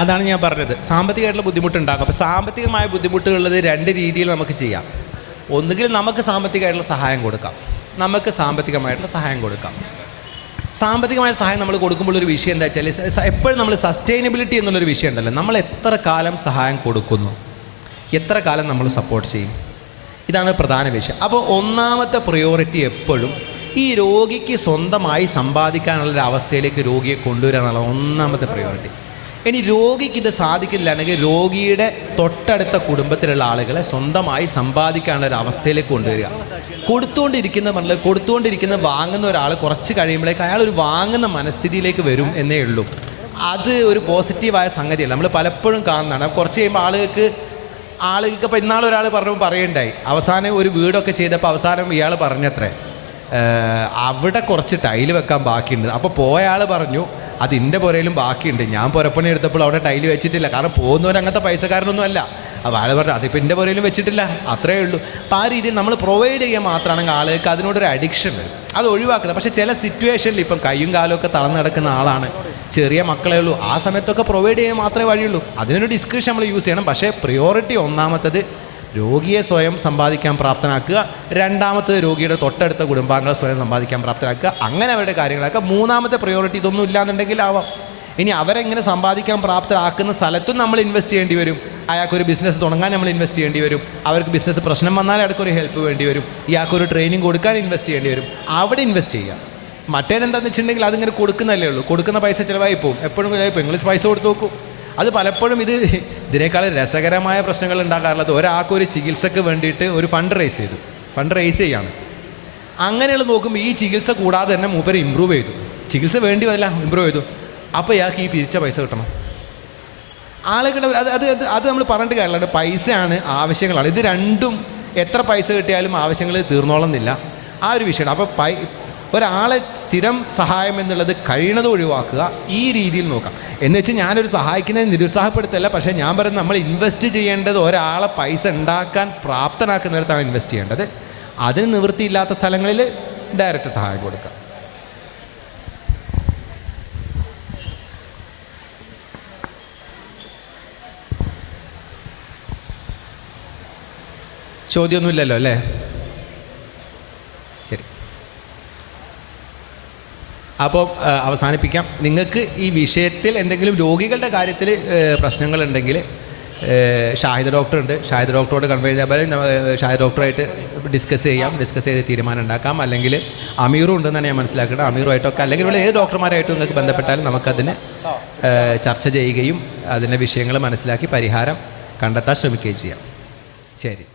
അതാണ് ഞാൻ പറഞ്ഞത്, സാമ്പത്തികമായിട്ടുള്ള ബുദ്ധിമുട്ടുണ്ടാകും. അപ്പോൾ സാമ്പത്തികമായ ബുദ്ധിമുട്ടുള്ളത് രണ്ട് രീതിയിൽ നമുക്ക് ചെയ്യാം. ഒന്നുകിൽ നമുക്ക് സാമ്പത്തികമായിട്ടുള്ള സഹായം കൊടുക്കാം, സാമ്പത്തികമായ സഹായം നമ്മൾ കൊടുക്കുമ്പോൾ ഒരു വിഷയം എന്താ വെച്ചാൽ, എപ്പോഴും നമ്മൾ സസ്റ്റൈനബിലിറ്റി എന്നുള്ളൊരു വിഷയം ഉണ്ടല്ലോ. നമ്മൾ എത്ര കാലം സഹായം കൊടുക്കുന്നു, എത്ര കാലം നമ്മൾ സപ്പോർട്ട് ചെയ്യും, ഇതാണ് പ്രധാന വിഷയം. അപ്പോൾ ഒന്നാമത്തെ പ്രയോറിറ്റി എപ്പോഴും ഈ രോഗിക്ക് സ്വന്തമായി സമ്പാദിക്കാനുള്ളൊരു അവസ്ഥയിലേക്ക് രോഗിയെ കൊണ്ടുവരിക എന്നുള്ള ഒന്നാമത്തെ പ്രയോറിറ്റി. ഇനി രോഗിക്ക് ഇത് സാധിക്കില്ലാണെങ്കിൽ രോഗിയുടെ തൊട്ടടുത്ത കുടുംബത്തിലുള്ള ആളുകളെ സ്വന്തമായി സമ്പാദിക്കാനുള്ള ഒരു അവസ്ഥയിലേക്ക് കൊണ്ടുവരിക. കൊടുത്തുകൊണ്ടിരിക്കുന്ന വാങ്ങുന്ന ഒരാൾ കുറച്ച് കഴിയുമ്പോഴേക്ക് അയാൾ ഒരു വാങ്ങുന്ന മനസ്ഥിതിയിലേക്ക് വരും എന്നേ ഉള്ളൂ. അത് ഒരു പോസിറ്റീവായ സംഗതിയല്ല, നമ്മൾ പലപ്പോഴും കാണുന്നതാണ്. കുറച്ച് കഴിയുമ്പോൾ ആളുകൾക്ക് ഇപ്പോൾ ഇന്നാളൊരാൾ പറയുണ്ടായി, അവസാനം ഒരു വീടൊക്കെ ചെയ്തപ്പോൾ അവസാനം ഇയാൾ പറഞ്ഞത്രേ, അവിടെ കുറച്ച് ടൈല് വെക്കാൻ ബാക്കിയുണ്ട്. അപ്പോൾ പോയ ആൾ പറഞ്ഞു, അതിൻ്റെ പുരയിലും ബാക്കിയുണ്ട്, ഞാൻ പുരപ്പണി എടുത്തപ്പോൾ അവിടെ ടൈല് വെച്ചിട്ടില്ല, കാരണം പോകുന്നവർ അങ്ങനത്തെ പൈസക്കാരനൊന്നും അല്ല. അപ്പോൾ ആൾ പറഞ്ഞു, അതിപ്പോൾ എൻ്റെ പുരയിലും വെച്ചിട്ടില്ല, അത്രയേ ഉള്ളൂ. അപ്പോൾ ആ രീതിയിൽ നമ്മൾ പ്രൊവൈഡ് ചെയ്യാൻ മാത്രമാണെങ്കിൽ ആളുകൾക്ക് അതിനോടൊരു അഡിക്ഷൻ വരും, അത് ഒഴിവാക്കുന്നത്. പക്ഷേ ചില സിറ്റുവേഷനിൽ ഇപ്പം കയ്യും കാലും ഒക്കെ തളർന്നു കിടക്കുന്ന ആളാണ്, ചെറിയ മക്കളേ ഉള്ളൂ, ആ സമയത്തൊക്കെ പ്രൊവൈഡ് ചെയ്യാൻ മാത്രമേ വഴിയുള്ളൂ. അതിനൊരു ഡിസ്ക്രിപ്ഷൻ നമ്മൾ യൂസ് ചെയ്യണം. പക്ഷേ പ്രിയോറിറ്റി ഒന്നാമത്തത് രോഗിയെ സ്വയം സമ്പാദിക്കാൻ പ്രാപ്തനാക്കുക, രണ്ടാമത്തത് രോഗിയുടെ തൊട്ടടുത്ത കുടുംബാംഗങ്ങളെ സ്വയം സമ്പാദിക്കാൻ പ്രാപ്തനാക്കുക, അങ്ങനെ അവരുടെ കാര്യങ്ങളാക്കുക. മൂന്നാമത്തെ പ്രയോറിറ്റി ഇതൊന്നും ഇല്ലാന്നുണ്ടെങ്കിൽ ആവാം. ഇനി അവരെങ്ങനെ സമ്പാദിക്കാൻ പ്രാപ്തരാക്കുന്ന സ്ഥലത്തും നമ്മൾ ഇൻവെസ്റ്റ് ചെയ്യേണ്ടി വരും. അയാൾക്കൊരു ബിസിനസ് തുടങ്ങാൻ നമ്മൾ ഇൻവെസ്റ്റ് ചെയ്യേണ്ടി വരും, അവർക്ക് ബിസിനസ് പ്രശ്നം വന്നാൽ അയാൾക്കൊരു ഹെൽപ്പ് വേണ്ടി വരും, ഇയാൾക്കൊരു ട്രെയിനിങ് കൊടുക്കാൻ ഇൻവെസ്റ്റ് ചെയ്യേണ്ടി വരും, അവിടെ ഇൻവെസ്റ്റ് ചെയ്യുക. മറ്റേതെന്താണെന്ന് വെച്ചിട്ടുണ്ടെങ്കിൽ അതിങ്ങനെ കൊടുക്കുന്നല്ലേ ഉള്ളൂ, കൊടുക്കുന്ന പൈസ ചിലവായി പോകും, എപ്പോഴും ചിലവായിപ്പോൾ നിങ്ങൾ പൈസ കൊടുത്ത് നോക്കൂ. അത് പലപ്പോഴും ഇതിനേക്കാൾ രസകരമായ പ്രശ്നങ്ങൾ ഉണ്ടാകാറുള്ളത്, ഒരാൾക്കൊരു ചികിത്സക്ക് വേണ്ടിയിട്ട് ഒരു ഫണ്ട് റേസ് ചെയ്യാണ്. അങ്ങനെയുള്ള നോക്കുമ്പോൾ ഈ ചികിത്സ കൂടാതെ തന്നെ മൂപ്പര് ഇമ്പ്രൂവ് ചെയ്തു, ചികിത്സ വേണ്ടി വരില്ല, ഇമ്പ്രൂവ് ചെയ്തു. അപ്പോൾ ഇയാൾക്ക് ഈ പിരിച്ച പൈസ കിട്ടണം. ആളുകളുടെ അത് നമ്മൾ പറഞ്ഞിട്ട് കാര്യമില്ല, പൈസയാണ് ആവശ്യങ്ങളാണ്. ഇത് രണ്ടും എത്ര പൈസ കിട്ടിയാലും ആവശ്യങ്ങൾ തീർന്നോളുന്നില്ല, ആ ഒരു വിഷയമാണ്. അപ്പോൾ ഒരാളെ സ്ഥിരം സഹായം എന്നുള്ളത് കഴിയണത് ഒഴിവാക്കുക, ഈ രീതിയിൽ നോക്കാം. എന്ന് വെച്ചാൽ ഞാനൊരു സഹായിക്കുന്നതിന് നിരുത്സാഹപ്പെടുത്തല്ല, പക്ഷേ ഞാൻ പറയുന്നത് നമ്മൾ ഇൻവെസ്റ്റ് ചെയ്യേണ്ടത് ഒരാളെ പൈസ ഉണ്ടാക്കാൻ പ്രാപ്തനാക്കുന്നിടത്താണ് ഇൻവെസ്റ്റ് ചെയ്യേണ്ടത്. അതിന് നിവൃത്തിയില്ലാത്ത സ്ഥലങ്ങളിൽ ഡയറക്റ്റ് സഹായം കൊടുക്കുക. ചോദ്യമൊന്നുമില്ലല്ലോ അല്ലേ? ശരി, അപ്പോൾ അവസാനിപ്പിക്കാം. നിങ്ങൾക്ക് ഈ വിഷയത്തിൽ എന്തെങ്കിലും രോഗികളുടെ കാര്യത്തിൽ പ്രശ്നങ്ങളുണ്ടെങ്കിൽ ഷാഹിദ് ഡോക്ടറുണ്ട്, ഷാഹിദ് ഡോക്ടറോട് കൺവേ ചെയ്താൽ ഷാഹിദ് ഡോക്ടറായിട്ട് ഡിസ്കസ് ചെയ്ത് തീരുമാനം ഉണ്ടാക്കാം. അല്ലെങ്കിൽ അമീറും ഉണ്ടെന്നാണ് ഞാൻ മനസ്സിലാക്കുന്നത്, അമീറുമായിട്ടൊക്കെ അല്ലെങ്കിൽ ഇവിടെ ഏത് ഡോക്ടർമാരായിട്ടും നിങ്ങൾക്ക് ബന്ധപ്പെട്ടാലും നമുക്കതിന് ചർച്ച ചെയ്യുകയും അതിൻ്റെ വിഷയങ്ങൾ മനസ്സിലാക്കി പരിഹാരം കണ്ടെത്താൻ ശ്രമിക്കുകയും ചെയ്യാം. ശരി.